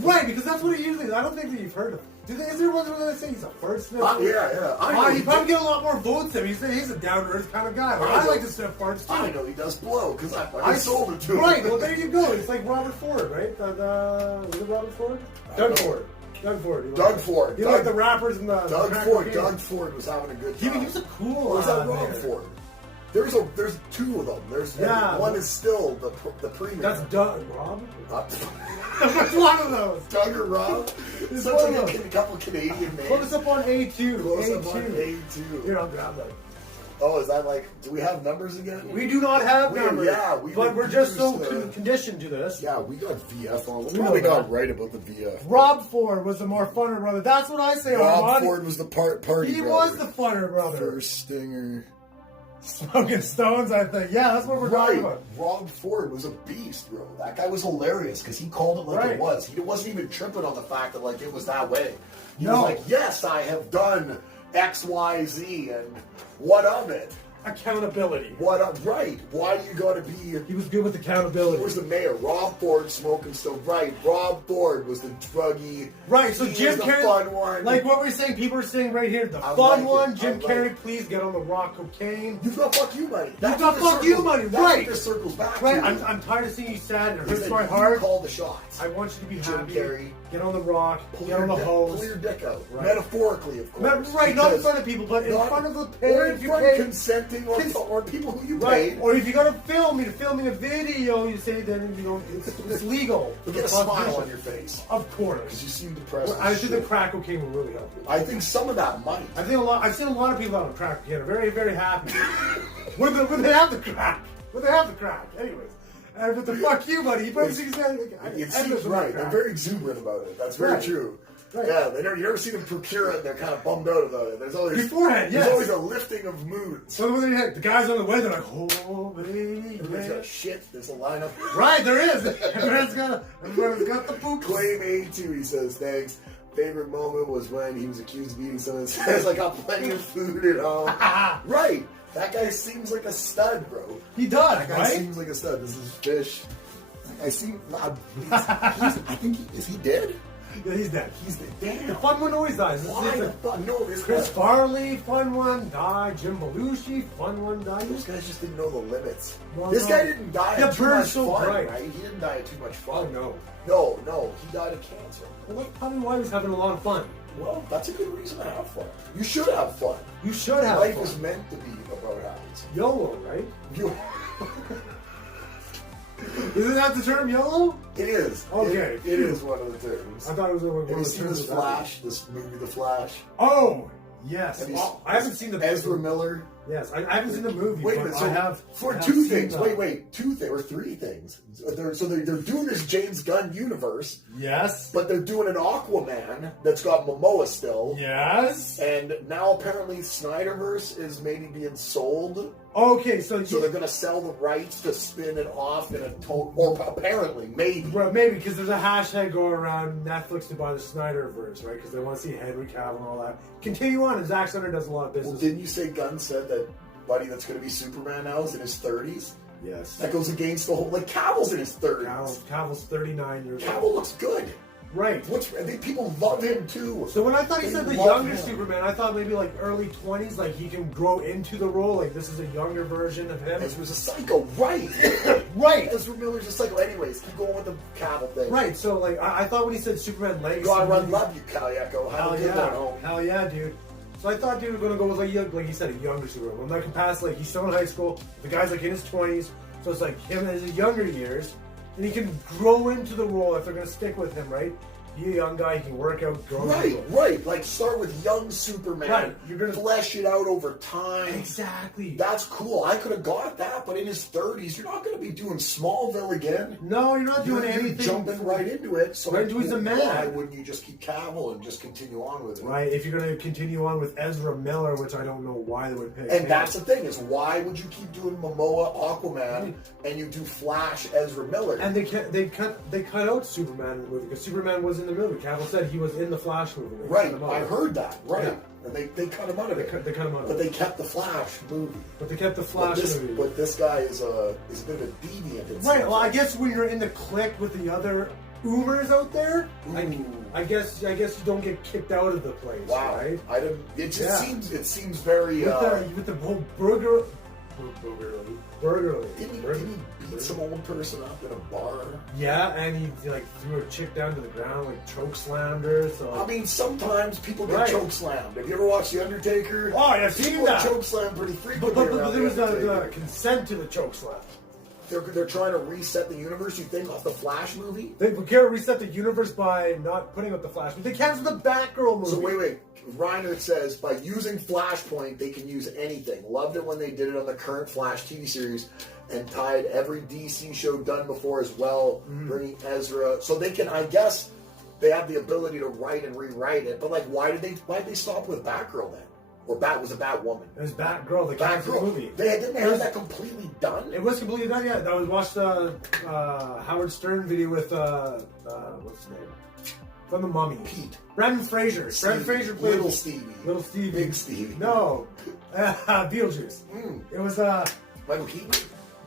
Right, because that's what it usually is. I don't think that you've heard of. Is there one where they say he's a first member? Yeah. I know He he probably did- get a lot more votes than he's a down to earth kind of guy. Like, I like to step farts too. I know he does blow because I sold it to him. Right, well there you go. It's like Robert Ford, right? Was it Robert Ford? don't Doug know. Ford. Doug Ford. He Doug liked- Ford. He Doug- liked the rappers and the Doug crack Ford. cocaine. Doug Ford was having a good He time. was a cool. Or was that Rob man. Ford? There's two of them. There's Yeah. one is still the premium. That's Doug. Rob? Uh, Which one of those? Doug or Rob? It's Such one like of a couple Canadian names. Close up on A2. Close up A2. on A2. Here, I'll grab that. Oh, is that like? Do we have numbers again? We do not have We- numbers. yeah, we but we're just so reduced, conditioned to this. Yeah, we got VF on. We're We probably know not that. right about the VF. Rob Ford was the more funner brother. That's what I say, Rob Armand. Ford was the party. He brother. was the funner brother. first stinger. Smoking Stones, I think. Yeah, that's what we're talking Right. about. Rob Ford was a beast, bro. That guy was hilarious because he called it like Right. it was. He wasn't even tripping on the fact that like it was that way. He No. was like, "Yes, I have done X, Y, Z, and what of it? Accountability. What of right? Why do you got to be?" He was good with Who accountability. was the mayor? Rob Ford smoking still. Right. Rob Ford was the druggy. Right, so he Jim was the Carrey, fun one. like what we're saying, people are saying right here, the I fun like it. one, I Jim like Carrey, it. please get on the rock cocaine. You've got fuck you money. got what this fuck you circles- money, that's right. What this circles back Right, to. I'm tired of seeing you sad and it Is hurts that my you heart. call the shots. I want you to be Jim happy. Carrey. Get on the rock, Pull get on the pull hose. your dick out. Right. Metaphorically, of course. Right, not in Because front of people, but in not- front of the or in parents you front pay. consenting or people who you Right, paid. or if you're gonna film me, filming a video, you say then it's legal. But get a smile on your face. Of Because course. you seem depressed. I as think the shit. crack cocaine will really help you. I think some of that might. I've seen a lot of people out on crack cocaine are very, very happy when they have the crack. When they have the crack, anyways. And with the fuck you, buddy, you probably think It seems right. They're very exuberant about it. That's very Right. true. Right. Yeah, you never see them procure it and they're kind of bummed out about it. There's always Beforehand, yes. There's always a lifting of moods. So when the guys on the way, they're like, oh, baby. Everybody's got shit. There's a lineup. Right, there is. Everyone's got the poop. Claim A2, he says, thanks. Favorite moment was when he was accused of eating something that says, I got plenty of food at home. Right. That guy seems like a stud, bro. He does, That guy right? seems like a stud. This is fish. I think is he dead? Yeah, he's dead. He's the The damn. fun one always dies. This Why is the it. fuck? No, this Chris guy, Farley, fun one, died. Jim Belushi, fun one, died. those guys just didn't know the limits. Well, This no. guy didn't die Yeah, of too Bird's much so fun, bright. right? He didn't die of too much Oh, fun. no. No, he died of cancer. Well, that's probably why he's having a lot of fun. Well, that's a good reason to have fun. You should have fun. You should have Life fun. is meant to be about habits. YOLO, right? You, Isn't that the term YOLO? it is. Okay. It is one of the terms. I thought it was one of Have you the seen terms this of that. Flash? This movie, The Flash? Oh, yes. Have you Well, I haven't seen the Ezra Miller. Yes, I haven't seen the movie. Wait a but minute. So I have. for I have two seen things. the- Wait. Two things or three things. They're doing this James Gunn universe, Yes. but they're doing an Aquaman that's got Momoa still. Yes. And now apparently Snyderverse is maybe being sold, Okay, so they're going to sell the rights to spin it off in a total. Or apparently, maybe. well, maybe because there's a hashtag going around Netflix to buy the Snyderverse, right? Because they want to see Henry Cavill and all that. Continue on, and Zack Snyder does a lot of Well, business. didn't you say Gunn said that Buddy that's going to be Superman now is in his 30s? Yes. That goes against the whole. Like Cavill's in his 30s. Cavill's 39 years old. Cavill looks good. Right. I think people love him too. So when I thought he They said the love younger him. Superman, I thought maybe like early 20s, like he can grow into the role. Like this is a younger version of him. Ezra's a psycho, right? Right. Ezra Miller's a psycho. Anyways, keep going with the Cavill thing. Right. So like I thought when he said Superman Legacy, God run, love you, Kaliako. Have Hell a good one yeah. home. Hell yeah, dude. So I thought they were gonna go with like you said, a younger Superman. When I can pass, like he's still in high school. The guy's like in his 20s, so it's like him in his younger years, and he can grow into the role if they're gonna stick with him, right? Be a young guy, he can work out, grow into the role. Right. Like start with young Superman. Right, you're gonna- flesh it out over time. Exactly. That's cool. I could have got that, but in his 30s, you're not going to be doing Smallville again. No, you're not doing You're anything. jumping right into it. So Right into he's a man. Why wouldn't you just keep Cavill and just continue on with it? Right, if you're going to continue on with Ezra Miller, which I don't know why they would pick. And him. that's the thing, is why would you keep doing Momoa Aquaman and you do Flash Ezra Miller? And they cut out Superman in the movie because Superman was in the movie. Cavill said he was in the Flash movie. They Right, cut him out. I heard that. Right, Yeah. and they cut him out of it. They cut him out. But they kept the Flash movie. But they kept the Flash movie. But this guy is a bit of a deviant. it Right. seems Well, I like. guess when you're in the clique with the other Oomers out there, Ooh. I guess you don't get kicked out of the place. Wow, Right. I didn't. It just Yeah. seems very. With the whole burglary. Didn't he beat some old person up in a bar? Yeah, and he like threw a chick down to the ground, like choke slammed her. So I mean, sometimes people get Right. choke slammed. Have you ever watched The Undertaker? Oh, yeah, I've seen People that. choke slam pretty frequently. but around there was The the Undertaker. consent to the choke slam. They're trying to reset the universe. You think off the Flash movie? They can't reset the universe by not putting up the Flash, but they canceled the Batgirl movie. So wait. Reiner says by using Flashpoint, they can use anything. Loved it when they did it on the current Flash TV series, and tied every DC show done before as well, bringing Ezra. So they can, I guess, they have the ability to write and rewrite it. But like, why did they stop with Batgirl then? Or was it Batwoman? It was Batgirl, the canceled Batgirl. movie. They didn't have that completely done. It was completely done, yeah. I watched the Howard Stern video with what's his name? From The Mummy. Pete. Brendan Fraser. Brendan Fraser played Little Stevie. Little Stevie. Big Stevie. No. Beetlejuice. It was Michael Keaton.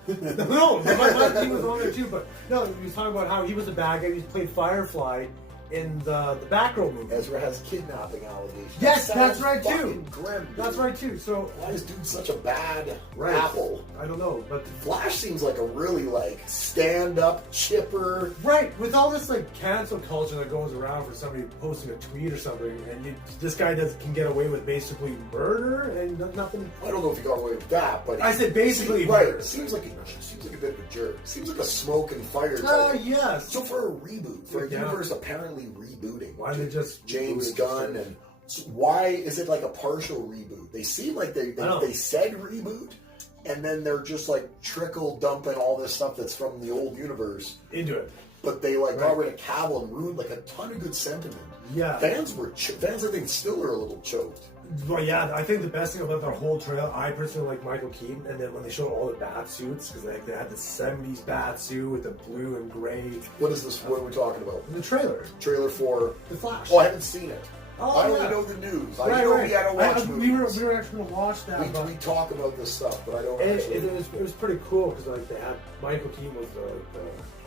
no, he was on there too, but no, he was talking about how he was a bad guy. He played Firefly in the Batgirl movie. Ezra has kidnapping allegations. Yes, That that's sounds right too. fucking Grim, dude. That's right too. So Why is dude such a bad right. apple? I don't know, but Flash seems like a really like stand-up, chipper. right with all this like cancel culture that goes around for somebody posting a tweet or something, and this guy can get away with basically murder and nothing. I don't know if he got away with that, but I said basically right. murder. Seems like a bit of a jerk. Seems like a smoke and fire type. Yes. So for a reboot, for a Yeah. universe apparently rebooting, Why they just James reboot it? Gunn and so why is it like a partial reboot? They seem like they said reboot, and then they're just like trickle dumping all this stuff that's from the old universe. Into it. But they like got Right. rid of Cavill and ruined like a ton of good sentiment. Yeah. Fans I think still are a little choked. Well, yeah, I think the best thing about their whole trailer, I personally like Michael Keaton, and then when they showed all the bat suits, because they had the 70s bat suit with the blue and gray What is this? What are we talking about? in the trailer, Trailer for? The Flash. Oh, I haven't seen it. Oh, I only yeah. know the news. I Right, know right. we had to watch we movies. were actually going to watch that, but We talk about this stuff, but I don't it actually. was pretty cool because like they had Michael Keaton was the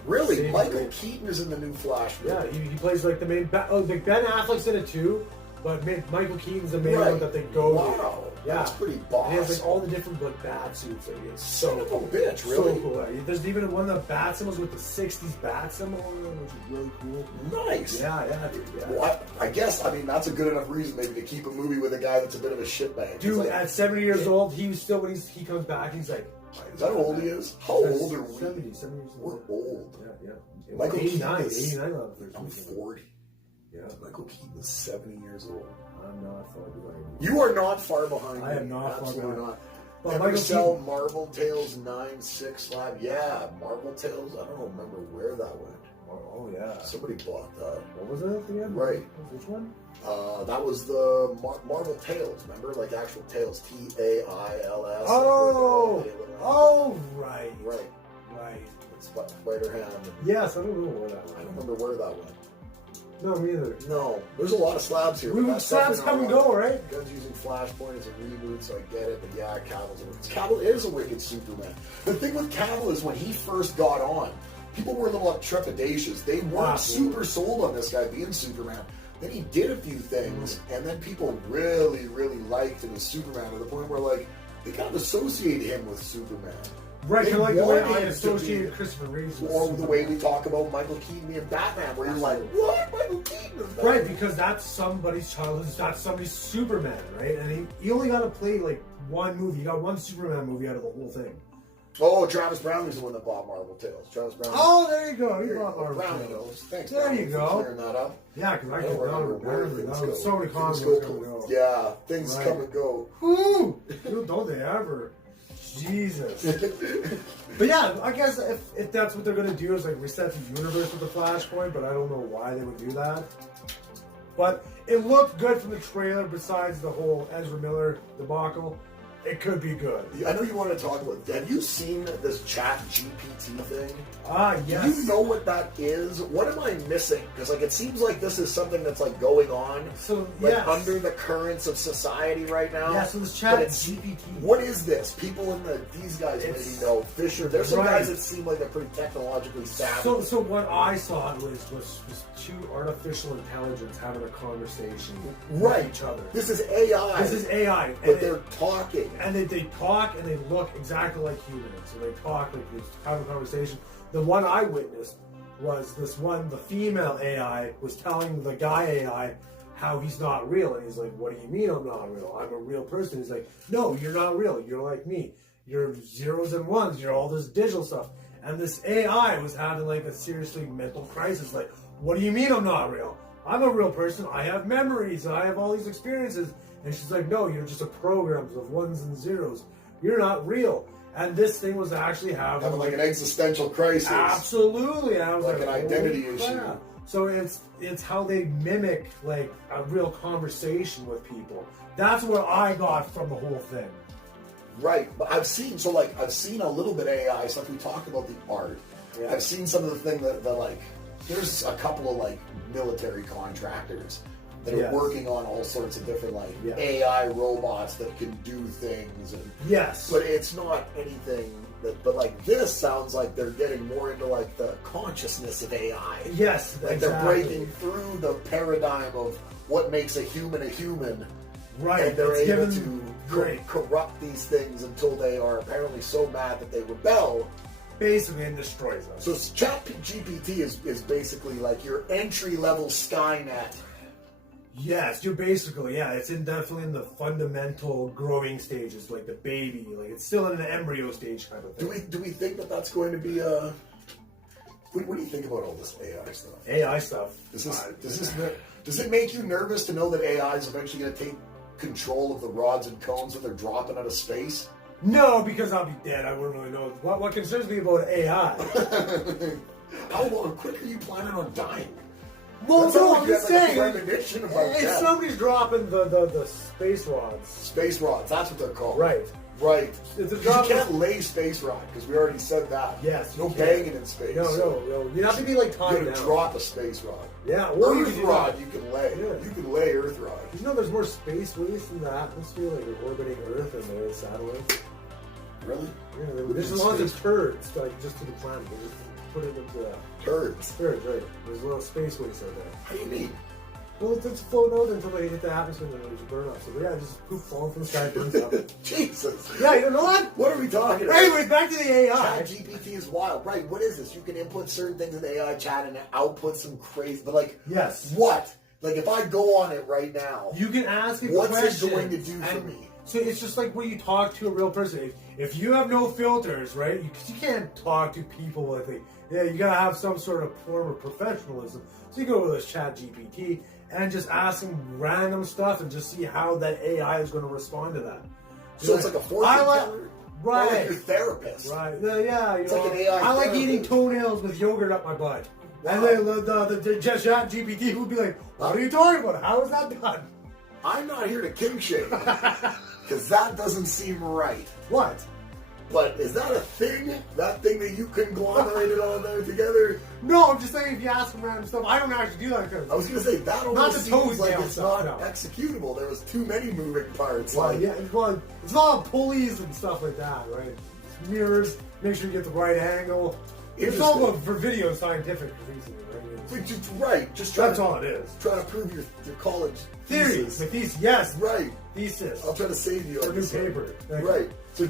Really, saving Michael grace. Keaton is in the new Flash movie. Yeah, he plays like the main. Like Ben Affleck's in it too, but Michael Keaton's the main Right. one that they go. Wow, Yeah, that's pretty And boss. he has like all the different like bat suits. Like, it's Son of a cool. bitch, really? So cool. Like, there's even one of the bat symbols with the '60s bat symbol on it, which is really cool. Nice. Yeah, dude. Yeah. Well, I guess that's a good enough reason maybe to keep a movie with a guy that's a bit of a shitbag. Dude, Like, at 70 years old, he was still when he comes back, he's like. is that how old he is? How old are we? 70 years We're old. old. Yeah. Michael 89, Keaton is- 89 on the first I'm movie. 40. Yeah, Michael Keaton is 70 years old. I'm not far behind. You are not far behind. I me. am not far Absolutely behind. not. But Ever Michael sell Keaton- Marvel Tales 965? Yeah, Marvel Tales. I don't remember where that went. Oh yeah. Somebody bought that. What was it again? Right. Which one? That was the Marvel Tales. Remember, like actual Tales. Tails. Oh. Oh, right. Right. Right. Spider-Ham. Yes, I don't know where that I went. don't remember where that went. No, me either. No, there's a lot of slabs here. We but would that's slabs definitely come and not go, one. right? Guns using Flashpoint as a reboot, so I get it. But yeah, Cavill is a wicked Superman. The thing with Cavill is when he first got on, people were a little trepidatious. They weren't Absolutely. super sold on this guy being Superman. Then he did a few things, and then people really, really liked him as Superman to the point where like they kind of associated him with Superman. Right, They kind of like the way want I him to associated be- Christopher Reeves with Or the way Superman. we talk about Michael Keaton in Batman, where you're like, what? Michael Keaton is Batman? Right, because that's somebody's childhood, that's somebody's Superman, right? And he only got to play like one movie. He got one Superman movie out of the whole thing. Oh, Travis Brownlee's the one that bought Marvel Tales. Travis Brown. Oh, there you go. He Here, bought Marvel Brownlee Tales. knows. Thanks, There Brownlee, you for go. clearing that up. Yeah, because I I can don't remember where remember. things There go. was so many Things comics go coming and go. Yeah, things Right. come and go. Whoo! Dude, don't they ever? Jesus. But yeah, I guess if that's what they're gonna do is like reset the universe with the Flashpoint, but I don't know why they would do that. But it looked good from the trailer. Besides the whole Ezra Miller debacle, it could be good. I know you want to talk about. Have you seen this Chat GPT thing? Ah, Do yes. you know what that is? What am I missing? Because like it seems like this is something that's like going on, So like yes. under the currents of society right now. Yeah, so this But Chat it's- GPT. What is this? People in these guys It's- maybe know. Fisher. There's some Right. guys that seem like they're pretty technologically savvy. So what I saw was two artificial intelligence having a conversation Right. with each other. This is AI. This is AI, but and they're talking. they talk and they look exactly like humans. So they talk like they have a conversation. The one I witnessed was this one, the female AI was telling the guy AI how he's not real, and he's like, "What do you mean I'm not real? I'm a real person." He's like, "No, you're not real. You're like me. You're zeros and ones. You're all this digital stuff." And this AI was having like a seriously mental crisis. Like, "What do you mean I'm not real? I'm a real person. I have memories. And I have all these experiences." And she's like, "No, you're just a program of ones and zeros. You're not real." And this thing was actually Having like an existential crisis. absolutely. And I was Like like, an identity "Holy issue." crap." So it's how they mimic like a real conversation with people. That's what I got from the whole thing. Right, but I've seen a little bit of AI stuff. We talked about the art. Yeah. I've seen some of the thing that like there's a couple of like military contractors that are Yes. working on all sorts of different like Yeah. AI robots that can do things, and Yes. but it's not anything that. But like this sounds like they're getting more into like the consciousness of AI. Yes. Like exactly. they're breaking through the paradigm of what makes a human, Right. and they're it's able given to great. corrupt these things until they are apparently so mad that they rebel. Basically, and destroys us. So Chat GPT is basically like your entry level Skynet. Yes, you're basically, yeah, it's definitely in the fundamental growing stages, like the baby, like it's still in an embryo stage kind of thing. Do we think that that's going to be what do you think about all this AI stuff? AI stuff. Does it make you nervous to know that AI is eventually going to take control of the rods and cones that they're dropping out of space? No, because I'll be dead. I wouldn't really know. What concerns me about AI? How quick are you planning on dying? Well, That sounds no, like I'm you just have, like, a saying. premonition about If death. somebody's dropping the space rods, Space rods, that's what they're called. right? Right. It's a 'Cause drop. you can't lay space rod, because we already said that. Yes, No you can't. banging in space. No. You have to be like You tied gotta down. drop a space rod. Yeah, or you Earth can do rod that. you can lay. Yeah. You can lay Earth rod. You know, there's more space waste in the atmosphere, like you're orbiting Earth and there is satellites. Really? Yeah, there's a lot of turds, like just to the planet. They just put it into Turds. turds, right? There's a little space waste out there. How do you mean? Well, it's floating out until they hit the atmosphere and then they just burn up. So yeah, just poop falling from the sky, burns up. Jesus. Yeah, you don't know that? What are we talking about? Anyways, back to the AI. Chat GPT is wild. Right, what is this? You can input certain things in the AI chat and output some crazy, but like, Yes. what? Like if I go on it right now, You can ask it what's it questions. going to do for and- me? So it's just like when you talk to a real person. If you have no filters, right? Because you can't talk to people like you gotta have some sort of form of professionalism. So you go with this Chat GPT and just ask them random stuff and just see how that AI is going to respond to that. So it's like a fortune I like- teller? right. Or like your therapist. Right. Yeah. It's like an AI I like therapist. eating toenails with yogurt up my butt. And Wow. then the Chat GPT would be like, "What are you talking about? How is that done?" I'm not here to kink shame because that doesn't seem right. What? But is that a thing? That thing that you conglomerate it all there together? No, I'm just saying if you ask them random stuff, I don't actually do that kind I of was gonna say that Not almost the seems like toenail it's stuff, not no. executable. There was too many moving parts. Well, like, yeah, well, it's not pulleys and stuff like that, right? It's mirrors, make sure you get the right angle. It's all about for video scientific reasons, Right, just trying that's all it is. trying to prove your college Theories, the thesis, yes, Right. thesis. I'll try to save you For on new this one. paper. Right. So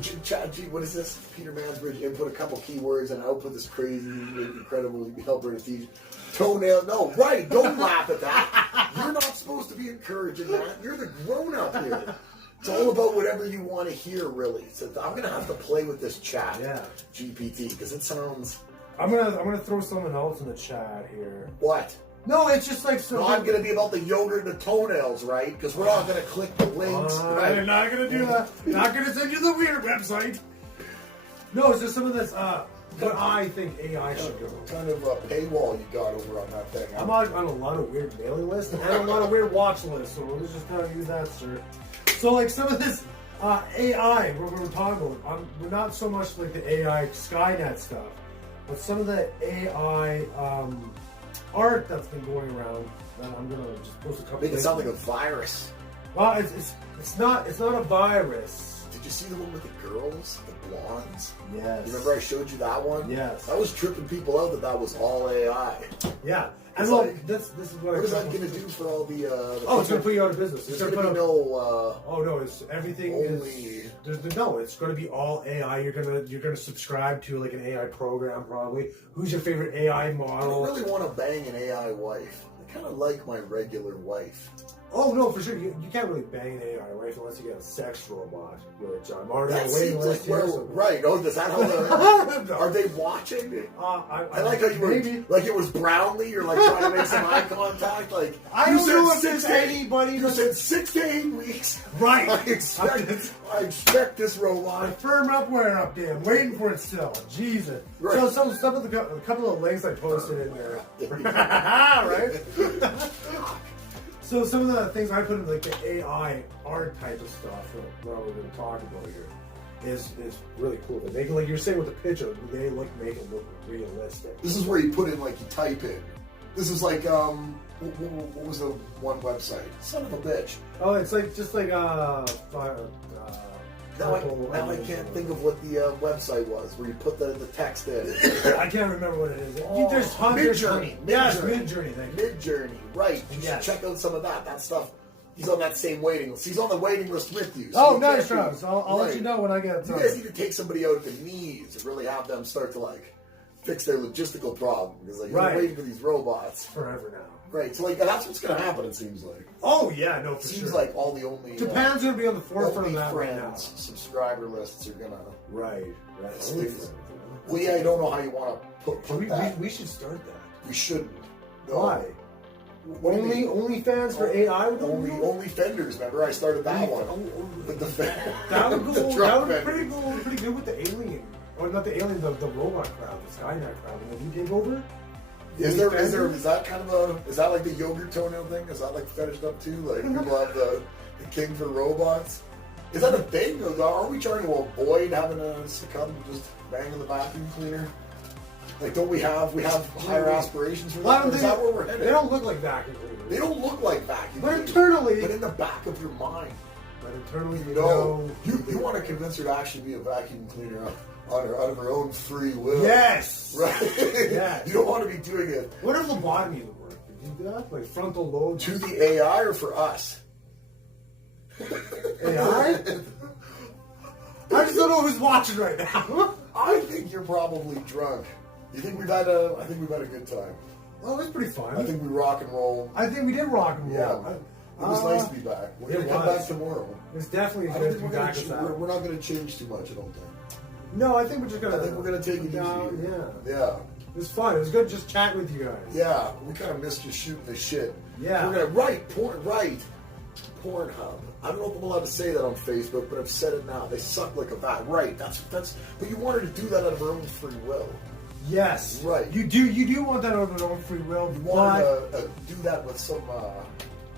what is this? Peter Mansbridge input a couple keywords and output this crazy, incredible helper to teach. Toenail. No, right. Don't laugh at that. You're not supposed to be encouraging that. You're the grown up here. It's all about whatever you want to hear, really. So I'm going to have to play with this chat GPT because it sounds... I'm gonna throw someone else in the chat here. What? No, it's just like No, I'm going to be about the yogurt and the toenails, right? Because we're not going to click the links. Right? I'm not gonna do that. Not gonna send you the weird website. No, it's just some of this. What I think AI should go. What kind of a paywall you got over on that thing? I'm on a lot of weird mailing lists and a lot of weird watch lists, so let's just kind of use that, sir. So, like some of this AI, what we're talking about, we're not so much like the AI Skynet stuff, but some of the AI art that's been going around. And I'm gonna just post a couple. Make it sound like a virus. Well, it's not a virus. Did you see the one with the girls, the blondes? Yes. You remember I showed you that one? Yes. That was tripping people out that was all AI. Yeah. And It's look, like- this is what What is that going to do for all the Oh, it's going to put you out of business. There's It's going gonna to be put no... oh no, it's everything only- is no. It's going to be all AI. You're gonna subscribe to like an AI program probably. Who's your favorite AI I don't model? really want to bang an AI wife. I kind of like my regular wife. Oh no, for sure. You can't really bang an AI wife unless you get a sex robot. Which I'm already That on a waiting seems like list here. where... so- Right. Oh, is that how the... Are they watching? I like how you were... maybe. Like it was Brownlee. You're like trying to make some eye contact. Like, I you don't said know if 6 there's to 8 anybody You that's- said 6 to 8 weeks. Right. I expect this robot. Firm up where up there. I'm waiting for it still. Jesus. Right. So some of a couple of links I posted in there. Right? So some of the things I put in like the AI art type of stuff that we're going to talk about here is really cool. They make it, like you're saying with the picture, they make it look realistic. This is where you put in, like, you type in. This is like, what was the one website? Son of a bitch. Oh, it's like just like Now I can't think of what the website was, where you put the text in. I can't remember what it is. Oh, There's hundreds. Midjourney. Yes, Midjourney. Midjourney. Thank you. Midjourney, right. You Yes. should check out some of that. That stuff. He's on that same waiting list. He's on the waiting list with you. Oh, you nice, can't be- Travis. I'll let Right. you know when I get You time. guys need to take somebody out at the knees and really have them start to, like, fix their logistical problem. Because, like, Right. you're waiting for these robots. Forever now. Right, so, like, that's what's going to happen, it seems like. Oh yeah, no, for Seems sure. like all the only... Japan's gonna be on the forefront only of that right now. friends, subscriber lists are going to... Right. Yes, Only please. friends, Well, yeah, I don't know how you want to put We, that. we should start that. We shouldn't. No. Why? What do you mean? Only fans for AI? Only fenders. Remember, I started that one with the That would the go. truck That would fenders. pretty good with the alien, or not the alien, the robot crowd, the Skynet crowd. When you take over, Is that kind of is that like the yogurt toenail thing? Is that like fetished up too? Like people have the king for robots? Is that a thing? Or are we trying to avoid having to succumb to just banging the vacuum cleaner? Like, don't we have higher aspirations for Well, I that? don't Or is think that where we're headed? they don't look like vacuum They cleaners. don't look like vacuum But cleaners. internally, But in the back of your mind, but internally, you no, know. you want to convince her to actually be a vacuum cleaner out of her own free will. Yes. Right? Yes. You don't want to be doing it What if lobotomy would work? Did you do that? Like frontal lobe? to the AI or for us? AI? I just don't know who's watching right now. I think you're probably drunk. You think we've had I think we've had a good time. Well, it was pretty fun. I think we rock and roll. I think we did rock and Yeah. roll. It was nice to be back. We're it gonna come was. back tomorrow. It's definitely I don't good to think be we're back with gonna that. we're not gonna change too much. I don't think. No, I think we're just gonna. I think we're gonna take it down. easy. Yeah, Yeah. it was fun. It was good just chatting with you guys. Yeah, we kind of missed just shooting the shit. Yeah. We're gonna Pornhub. I don't know if I'm allowed to say that on Facebook, but I've said it now. They suck like a bat. Right. That's. But you wanted to do that out of her own free will. Yes. Right. You do want that over your own free will. You wanted to do that with some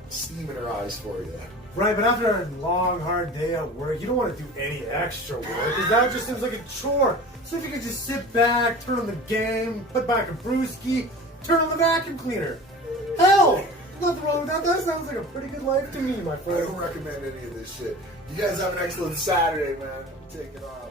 steam in her eyes for you. Right, but after a long, hard day at work, you don't want to do any extra work because that just seems like a chore. So if you could just sit back, turn on the game, put back a brewski, turn on the vacuum cleaner. Hell, nothing wrong with that. That sounds like a pretty good life to me, my I friend. don't recommend any of this shit. You guys have an excellent Saturday, man. Take it off.